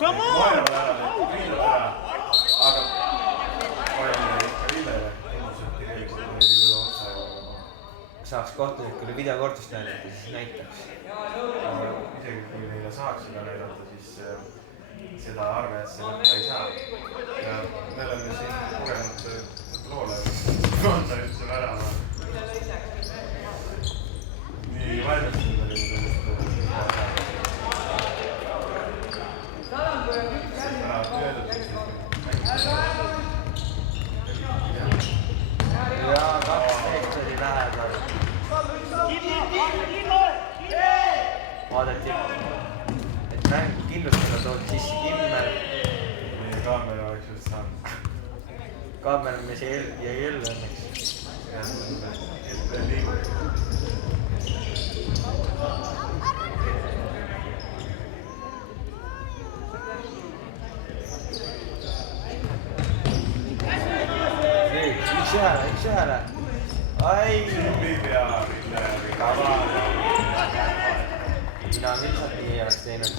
Mairole ära, Viilule ära. Aga Mairole ikka Viilele. Tundus, et tegelikult oli küll otsa juba. Saaks kohtunikule videokortust näidata, siis näitaks. Isegi kui neile saaks seda näidata, siis seda arvesse võtta ei saa. Ja me oleme siin kogenud loole. Anda üldse värava. Nii valmistunud oli sellest. Ja 12 oli lähedal. Vaadati, et mäng kindlustada toodi sisse Kimmer. Meie kaamera oleks just saanud. Kaamermees jäi ellu õnneks. Ja tundub, et veel liigub. Nüüd, üks ühele. Ai! Ei pea, Kava. Mina lihtsalt nii ei oleks teinud.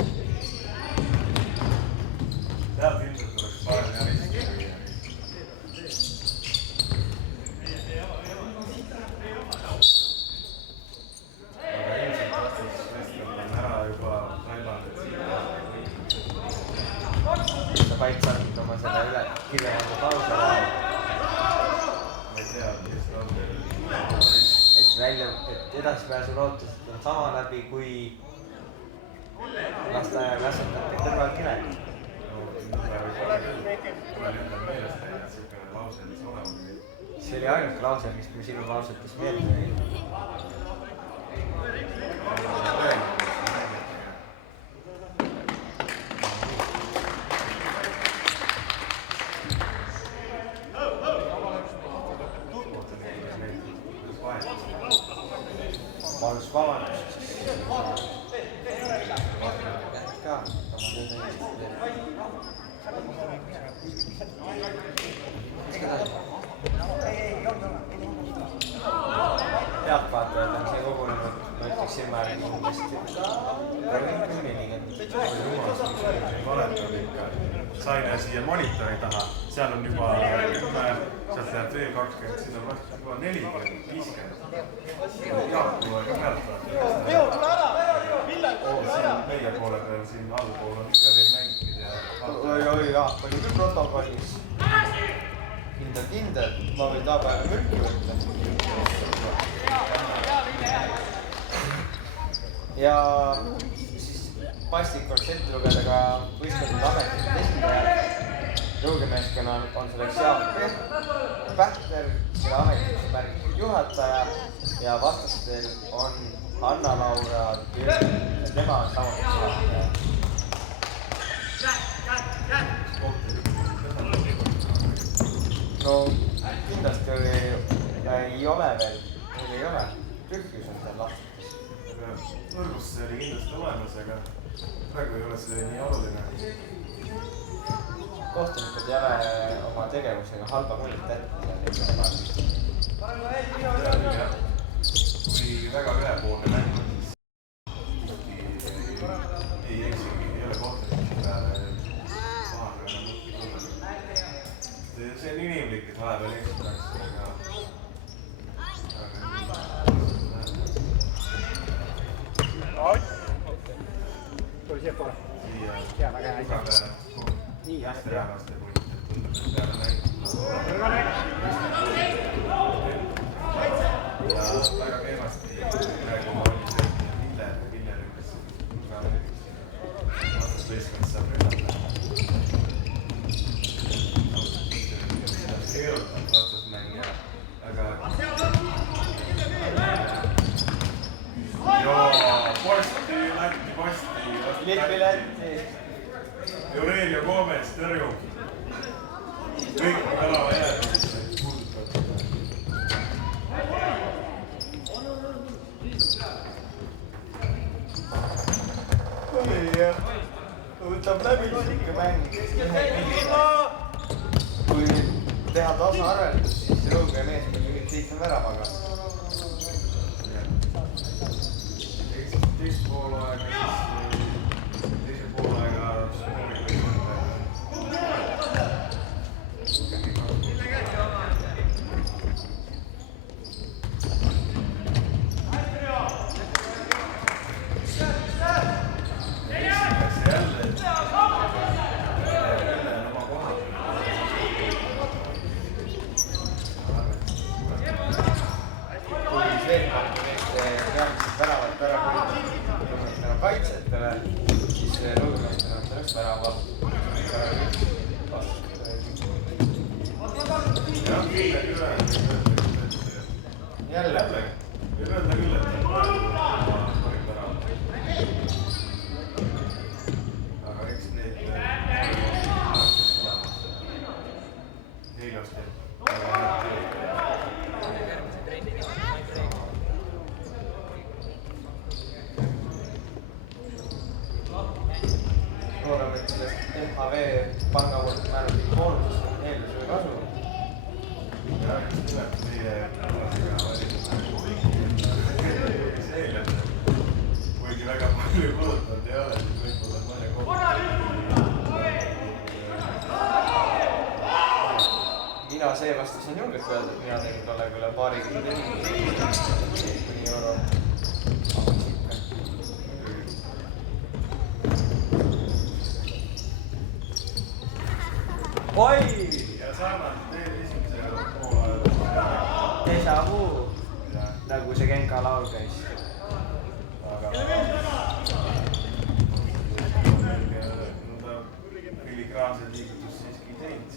Sealt ilmselt oleks parem järiski kui aga ilmselt vastasvestlane on ära juba naljanud, et Sa paik saanud oma selle üle kirjavanda pausele. ma ei tea, mis lausel. Et edasipääsu lootused on sama läbi kui lasteaia kasvatajate kõrvalkired. No, võib olla küll. Mul on endal meelest läinud, et siukene lause, mis olema või. See oli ainult lause, mis mul sinu lausetes meelde jäi. valetab ikka. Sain siia monitori taha, seal on juba 10, sealt läheb veel 20, siin on vast juba 40, 50. Jaak tuleb ka pealt. Tule ära! Millal? Siin meie poole peal, siin allpool on ikka neid mängid ja... Oi, Jaak oli küll protokollis. Kindel, ma võin tabajaga mürki võtta. Ja siis pastik oleks ette lugeda ka võistkondade ametlikud esindajad. Jõugemeeskonnal on selleks Jaak Pähter, kelle ametisse märgitud juhataja ja vastastel on Anna-Laura Jürg ja tema on samuti juhataja. No kindlasti ei ole veel, meil ei ole. Tühjus on seal lahtis. Võrgus see oli kindlasti olemas, aga praegu ei ole see nii oluline. Kohtunikud ei ole oma tegevusega halba muljet jätnud. Kui väga ühepoolne mäng on, siis ei ole kohtunikud peale pahane enam mõtki tulla. See on inimlik, et vahepeal eksitakse, aga tuli siia poole. Hea, väga hea. Nii hästi rahvaste punt, et tundub, et peale mäng. Ja väga kehvasti praegu oli see Ville lükkas. Vastas võistkond saab rünnata. Keerutab vastasmängija, aga... Joo, posti, Lätti. Lippi Lätti. Aurelio Gomez tõrjub. Kõik on kalava jäädesse. Võtab läbi siuke mäng. Kui teha tasaarveldus, siis Rõuge meeskond juhib 7 väravaga. Teist poolaega, teise poolaega kaitsetele, siis Rõugemeestel on selleks värava. Jälle. Võib öelda küll, et see on parim värava. Aga eks neid Heilos teeb väga head tööd. Loodame, et sellest MHV panga poolt määratud boonusest on eeldusel kasu. Ja eks tuleb meie kunasiga valitud seeliad. Kuigi väga palju kulutanud ei ole, siis võib-olla mõne kogu. Mina seevastu saan julgelt öelda, et mina tegin tollega üle paarikümne kuni euro. Oi! Ja sarnast teed esimesega poolaajal. Deja vu, nagu see Genka laul käis. Aga filigraanset liigutust siiski teinud.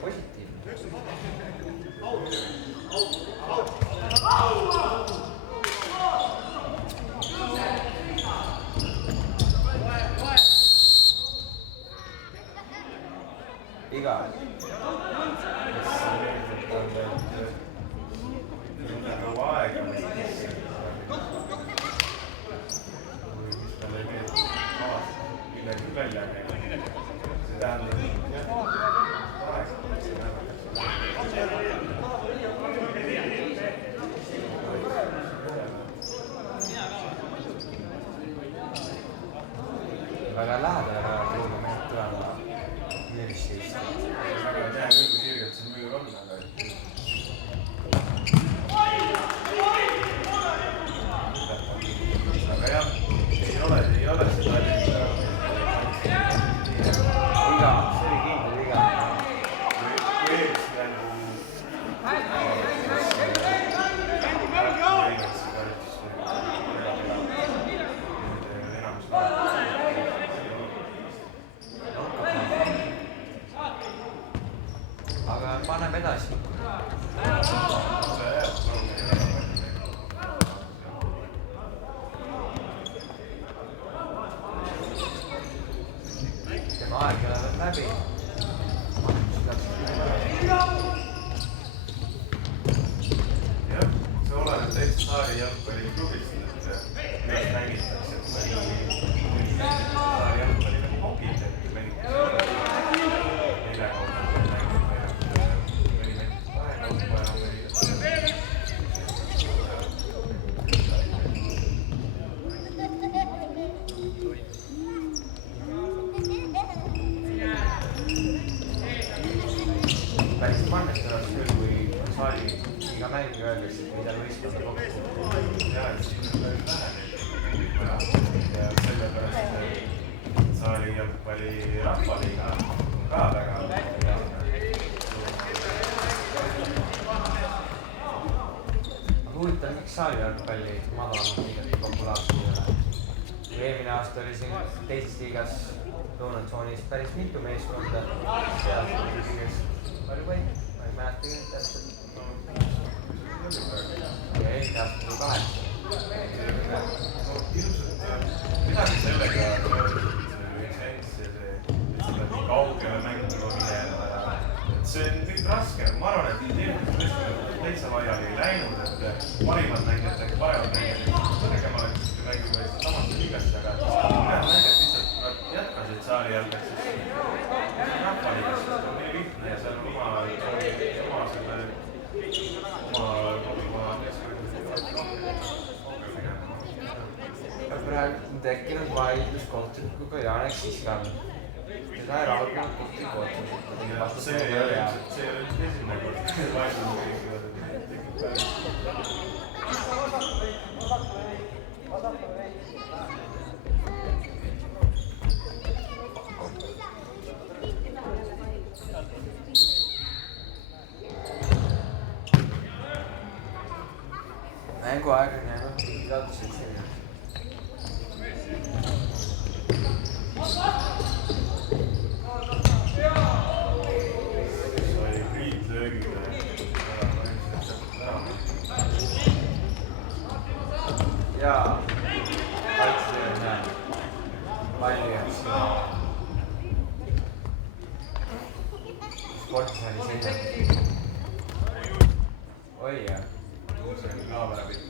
Positiivne. Iga. Kaua aega, mis talle ei meeldi millegi välja käia. See tähendab, väga lähedale ruumi mehed tulema Mürssist. Väga ei tea küll, kui sirgelt see müür on, aga jah, ei ole seda liiga. Iga, see oli kindel iga. Kui eelmist mängu aga paneme edasi. Tema aeg ei ole veel läbi. jah, see oleneb teist saari jalgpalliklubist, et meist mängitakse mõni saari jalgpalli nagu hokid, et mängitakse 4 kaupa mängib, mõni mängib 2 kaupa ja mõni päris mannest oleks küll, kui saali iga mängiga öeldakse, et mida võistluse kokku. ja et siin on päris vähe neid vaja ja sellepärast saali jalgpalli rahvaliiga on ka väga hea. Aga huvitav, miks saali jalgpalli madalamad liigad populaarsed ei ole? Kui eelmine aasta oli siin teises liigas lõunatsoonis päris mitu meeskonda, seal kõigest palju võit, ma ei mäleta küll täpselt. Ja eelmine aasta tuli 8. Ilmselt midagi sellega seoses, et nii kaugele mängima minema ja see on kõik raske, ma arvan, et eelmised võistkonnad täitsa laiali ei läinud, et parimad mängijad tegid paremad mängijad kõrgemale mängima samas liigast, aga mõned mängijad lihtsalt jätkasid saali jälle, sest rahvaliigast on nii lihtne ja seal on oma praegu on tekkinud vaidlus kohtunikuga Janek Siskal. Teda ei rahuldanud kohtunik. see ei ole esimene kord, vaidlus tekkivad. Mänguaeg on jäänud teaduselt selline. Sai kriitlöögiga Jaa, kaitsetöö on hea. Palju ja sportsaali seina. Oi jah. see on kaamera pilt.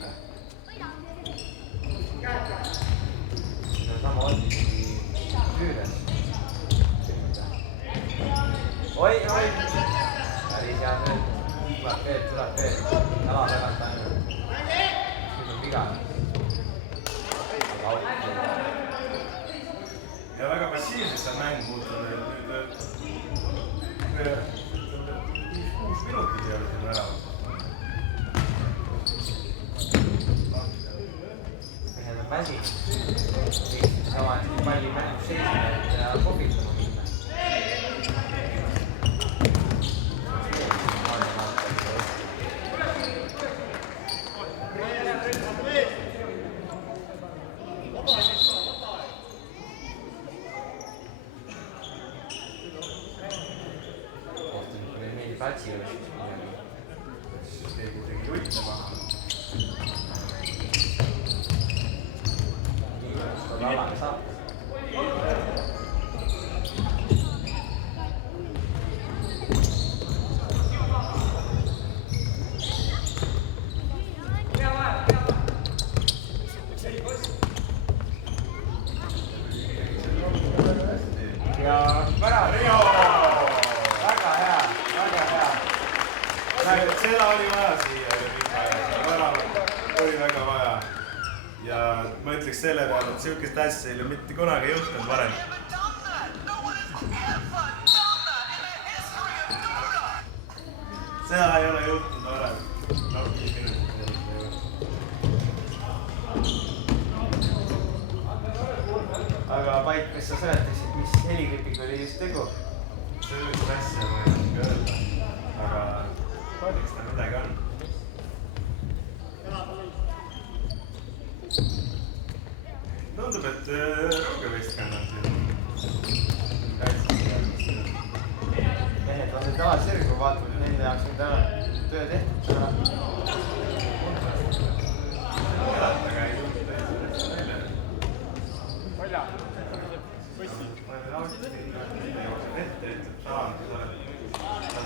See on sama otsisi süüdes. Oi! Päris hea töö. Tuleb veel. Jala tagant ainult. Nüüd on viga. Ja väga passiivseks on mäng muutunud, nüüd 6 minutit ei ole siin ära. Mehed on väsinud. Sama, et palli mängib seisma ja kohvitama minna. Kohtunikule ei meeldi platsi juures midagi. Siis keegi tegi jutte maha. Alane saab. Ja värav. Väga hea. Seda oli vaja siia, väravat oli väga vaja. Ja ma ütleks selle peale, et sihukest asja ei ole mitte kunagi juhtunud varem. Seda ei ole juhtunud varem. No 5 minutit. Aga Paik, kas sa seletaksid, mis heligripiga oli just tegu? Sellist asja ma ei oska öelda, aga eks ta midagi on. Tundub, et rõugevõistkond on siin kaitses. Mehed on nüüd alati sirgu vaatama, nende jaoks on täna töö tehtud täna. Elatage ei tundu täitsa välja. Palja. Ma olen ausalt ette, ütleb Saan, kui sa oled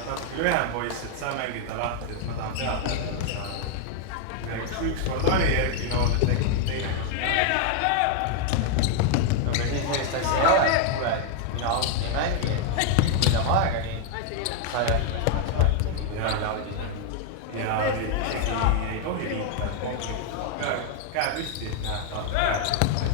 natuke lühem poiss, et sa mängid ta lahti, et ma tahan peatada. Üks kord oli Erki Nool, et tekib teine kord. No aga siin sellist asja ei ole, kuule, et mina ausalt ei mängi, et mida ma aega nii sai ja isegi ei tohi liita, käe püsti, et näed, tahad käe.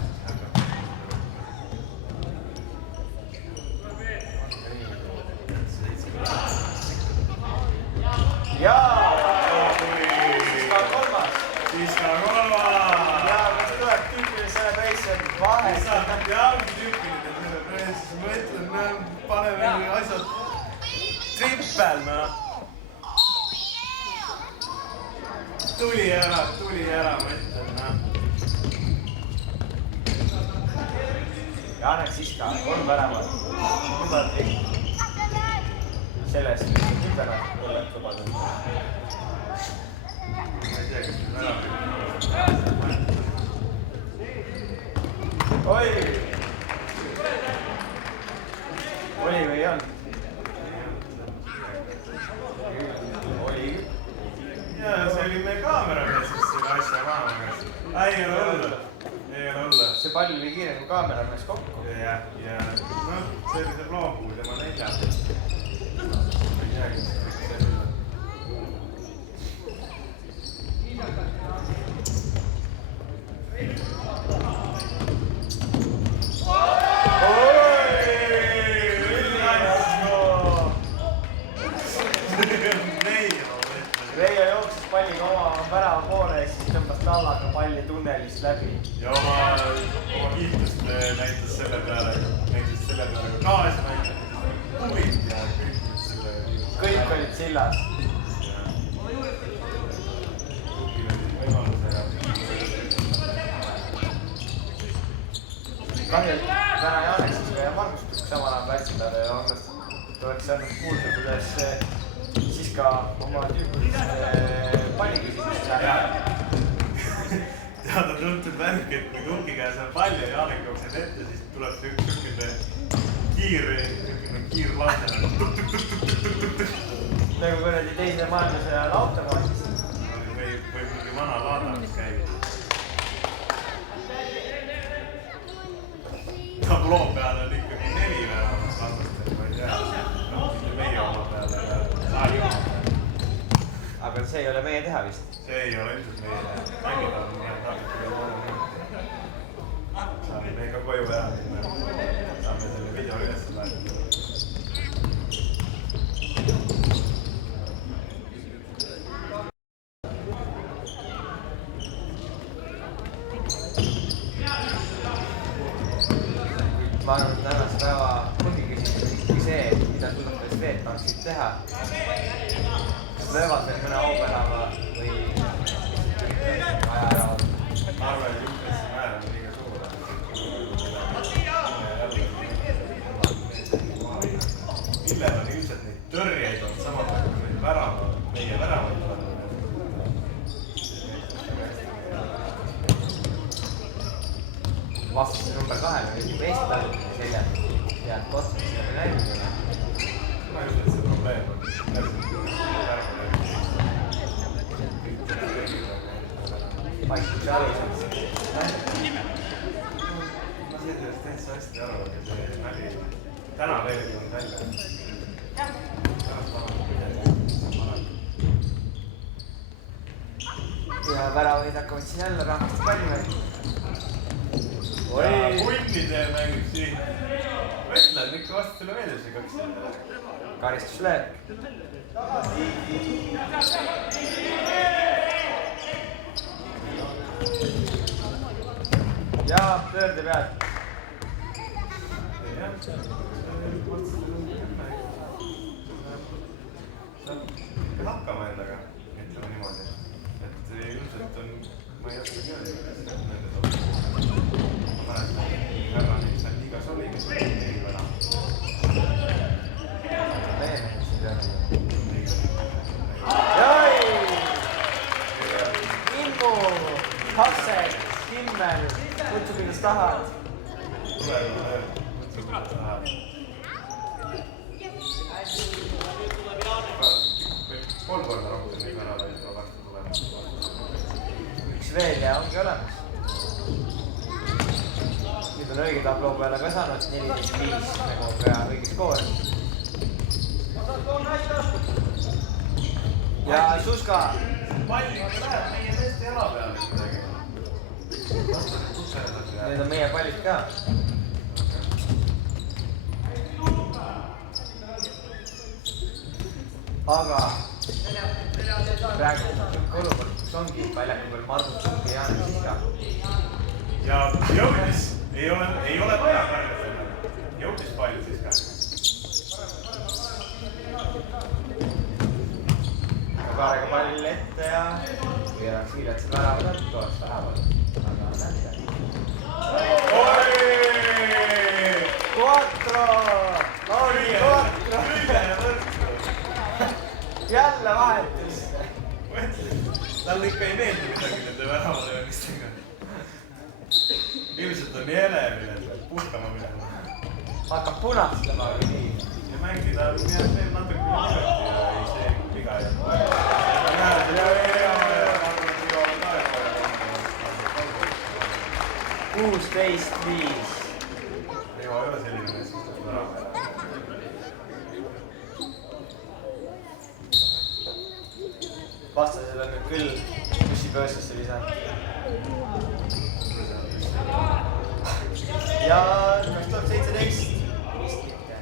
jaa! Siis ka kolmas! Siis ka kolmas! Jaa, kas tuleb tüüpiline selle preissi vahe? Jaa, tüüpiline selle preissi, ma ütlen, me paneme asjad trippel, noh. Tuli ära, ma ütlen, noh. Janek Siska, 3 väravat. Lubati sellest küpera tullet lubada. Ma ei tea, kas meil ära võib. Oi! Oli või ei olnud? Oli. Jaa, see oli meie kaameramees, kes selle asja maha magas. Ei ole hullu. See pall oli kiire kui kaameramees kokku. Ja noh, see oli see Loompuul tema 4. Ma ei tea, kes see oli. Reijo jooksis palliga oma värava poole ja siis tõmbas tallaga palli tunnelist läbi. Ja oma kiitust näitas selle peale, kui kaasa näitas, huvid ja kõik selle... Kõik olid sillas. Kahju, et täna Janek Siska ja Margus Tukk samal ajal platsi peale ja oleks saanud kuulda, kuidas Siska oma tüüpilist palliküsimust läheb. Teada tuntud värk, et kui Tuki käes on pall ja Janek jookseb ette, siis tuleb niisugune kiir lahtene. Nagu kuradi teise maailmasõja automaadis. Või mingi vana laada, mis käib. Tabloo peale on ikkagi 4 väravat vastastel, ma ei tea. Mitte meie oma peale, aga saali oma peale. Aga see ei ole meie teha vist. See ei ole ilmselt meie teha. Mängid on natuke veel 3 minutit. Saame me ka koju ära minna. Saame selle video üles lahendada. Ma arvan, et tänase päeva põhiküsimus on ikkagi see, mida suudavad Swedbankid teha. Kas löövad veel mõne auvärava või ajaäravad? Ma arvan, et üksteise määr on liiga suur. Millel on ilmselt neid tõrjeid on sama palju kui neid väravad, meie väravaid on. Vastase number 2 on juba eestlane selja. Head kosmist ja näinud. Ma ei usu, et see probleem on. Paistab see alus. Ma sain sellest täitsa hästi aru, aga see nali täna veel ei tulnud välja. Ja väravaid hakkavad siin jälle rahvast palju. Punnide mängib siin. Ma ütlen, ikka vastasele meeldib see 2. Karistuslöök. Ja pöörde pealt. Saab hakkama endaga, ütleme niimoodi. Et ilmselt on, ma ei oska teada, ma mäletan, väga neid seal liigas oli, kes oli eelvõna. Joi! Immu, Haksek, Kimmel, kutsu kuidas tahad. Kolm korda rohkem neid väravaid juba varsti tulema. Üks veel ja ongi olemas. Nüüd on õige tabloo peale ka saanud 14-5 nagu on ka õige skoor. Ja Suska. Palliga läheb meie meeste jala peale midagi. Need on meie pallid ka. Aga praegu olukord, kus ongi väljaku peal Margus Sukk ja Jaan Siska. Ja jõudis, ei ole vaja kõrgele. Jõudis palju Siska. Kaarega pall ette ja keeraks viiletsid väravad alt, toeks väravad. Aga näete. Quattro! Lauri Quattro! Jälle vahetus. Talle ikka ei meeldi midagi nende väravalöömistega. Ilmselt on nii elevil, et puhkama minema. Hakkab punastama või nii. Ja mängida jääb veel natuke nimeti ja ei see viga ei ole. Näed, ja 16-5. Rivo ei ole selline, et siis tuleb ära. Vastasel on nüüd küll püssi pöösesse visanud. Ja 2017. Vist mitte.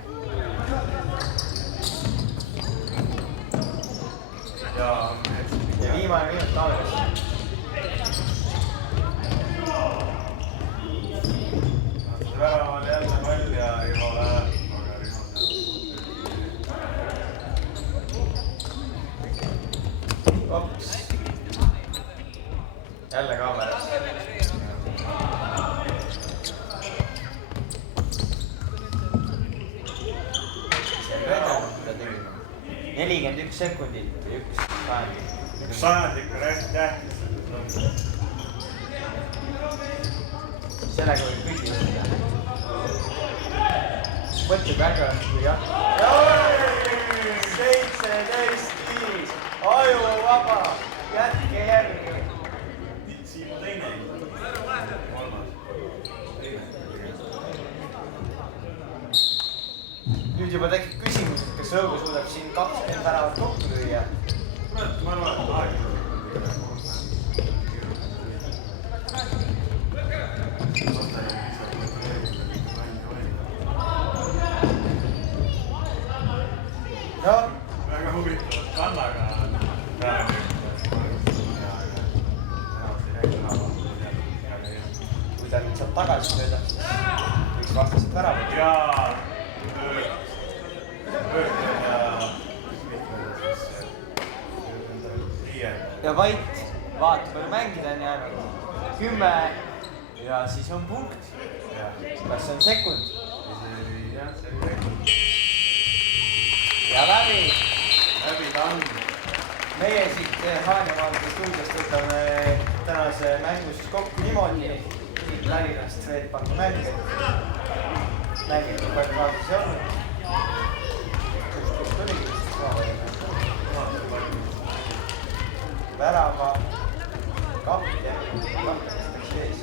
Ja viimane minut Taavelis. väraval jälle pall ja Rivo läheb. Aga Rivo saab. Ops. Jälle kaameras. See röödab, mida tegime. 41 sekundit või 1 sajandik. Üks sajandik on hästi tähtis. Sellega võib kõik juhtuda. Mõtle väga, kui jah. 17-5. Aju vaba. Jätke järgi. Siimu teine. Kolmas. Nüüd juba tekib küsimus, et kas Rõuge suudab siin 20 väravat kokku lüüa. Ma arvan, et aeg on. No, Väga huvitavat kannaga praegu. kui ta nüüd saab tagasi sööda, siis võiks vastased väravat. Ja Ja Vait vaatab, palju mängida on jäänud. 10 ja siis on punkt. Kas see on sekund? Ja läbi ta on. Meie siit Haanjamaade stuudiost võtame tänase mängu siis kokku niimoodi. Siit Tallinnast Swedbanki mäng, et mängid nii palju kaasas ei olnud. Kus tuligi siis värava kapten läks ees.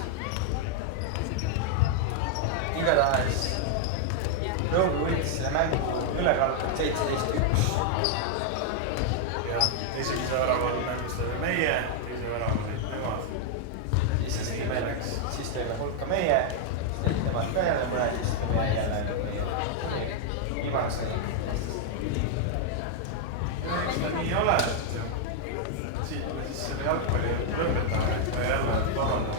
Igatahes Rõuge võitis selle mängu ülekaalukalt 17-1. jah, esimese väraval mängustada meie, teise väraval olid nemad. Siis tõime hulka meie ole, et siit me siis selle jalgpalli lõpetame ja jälle vabandan.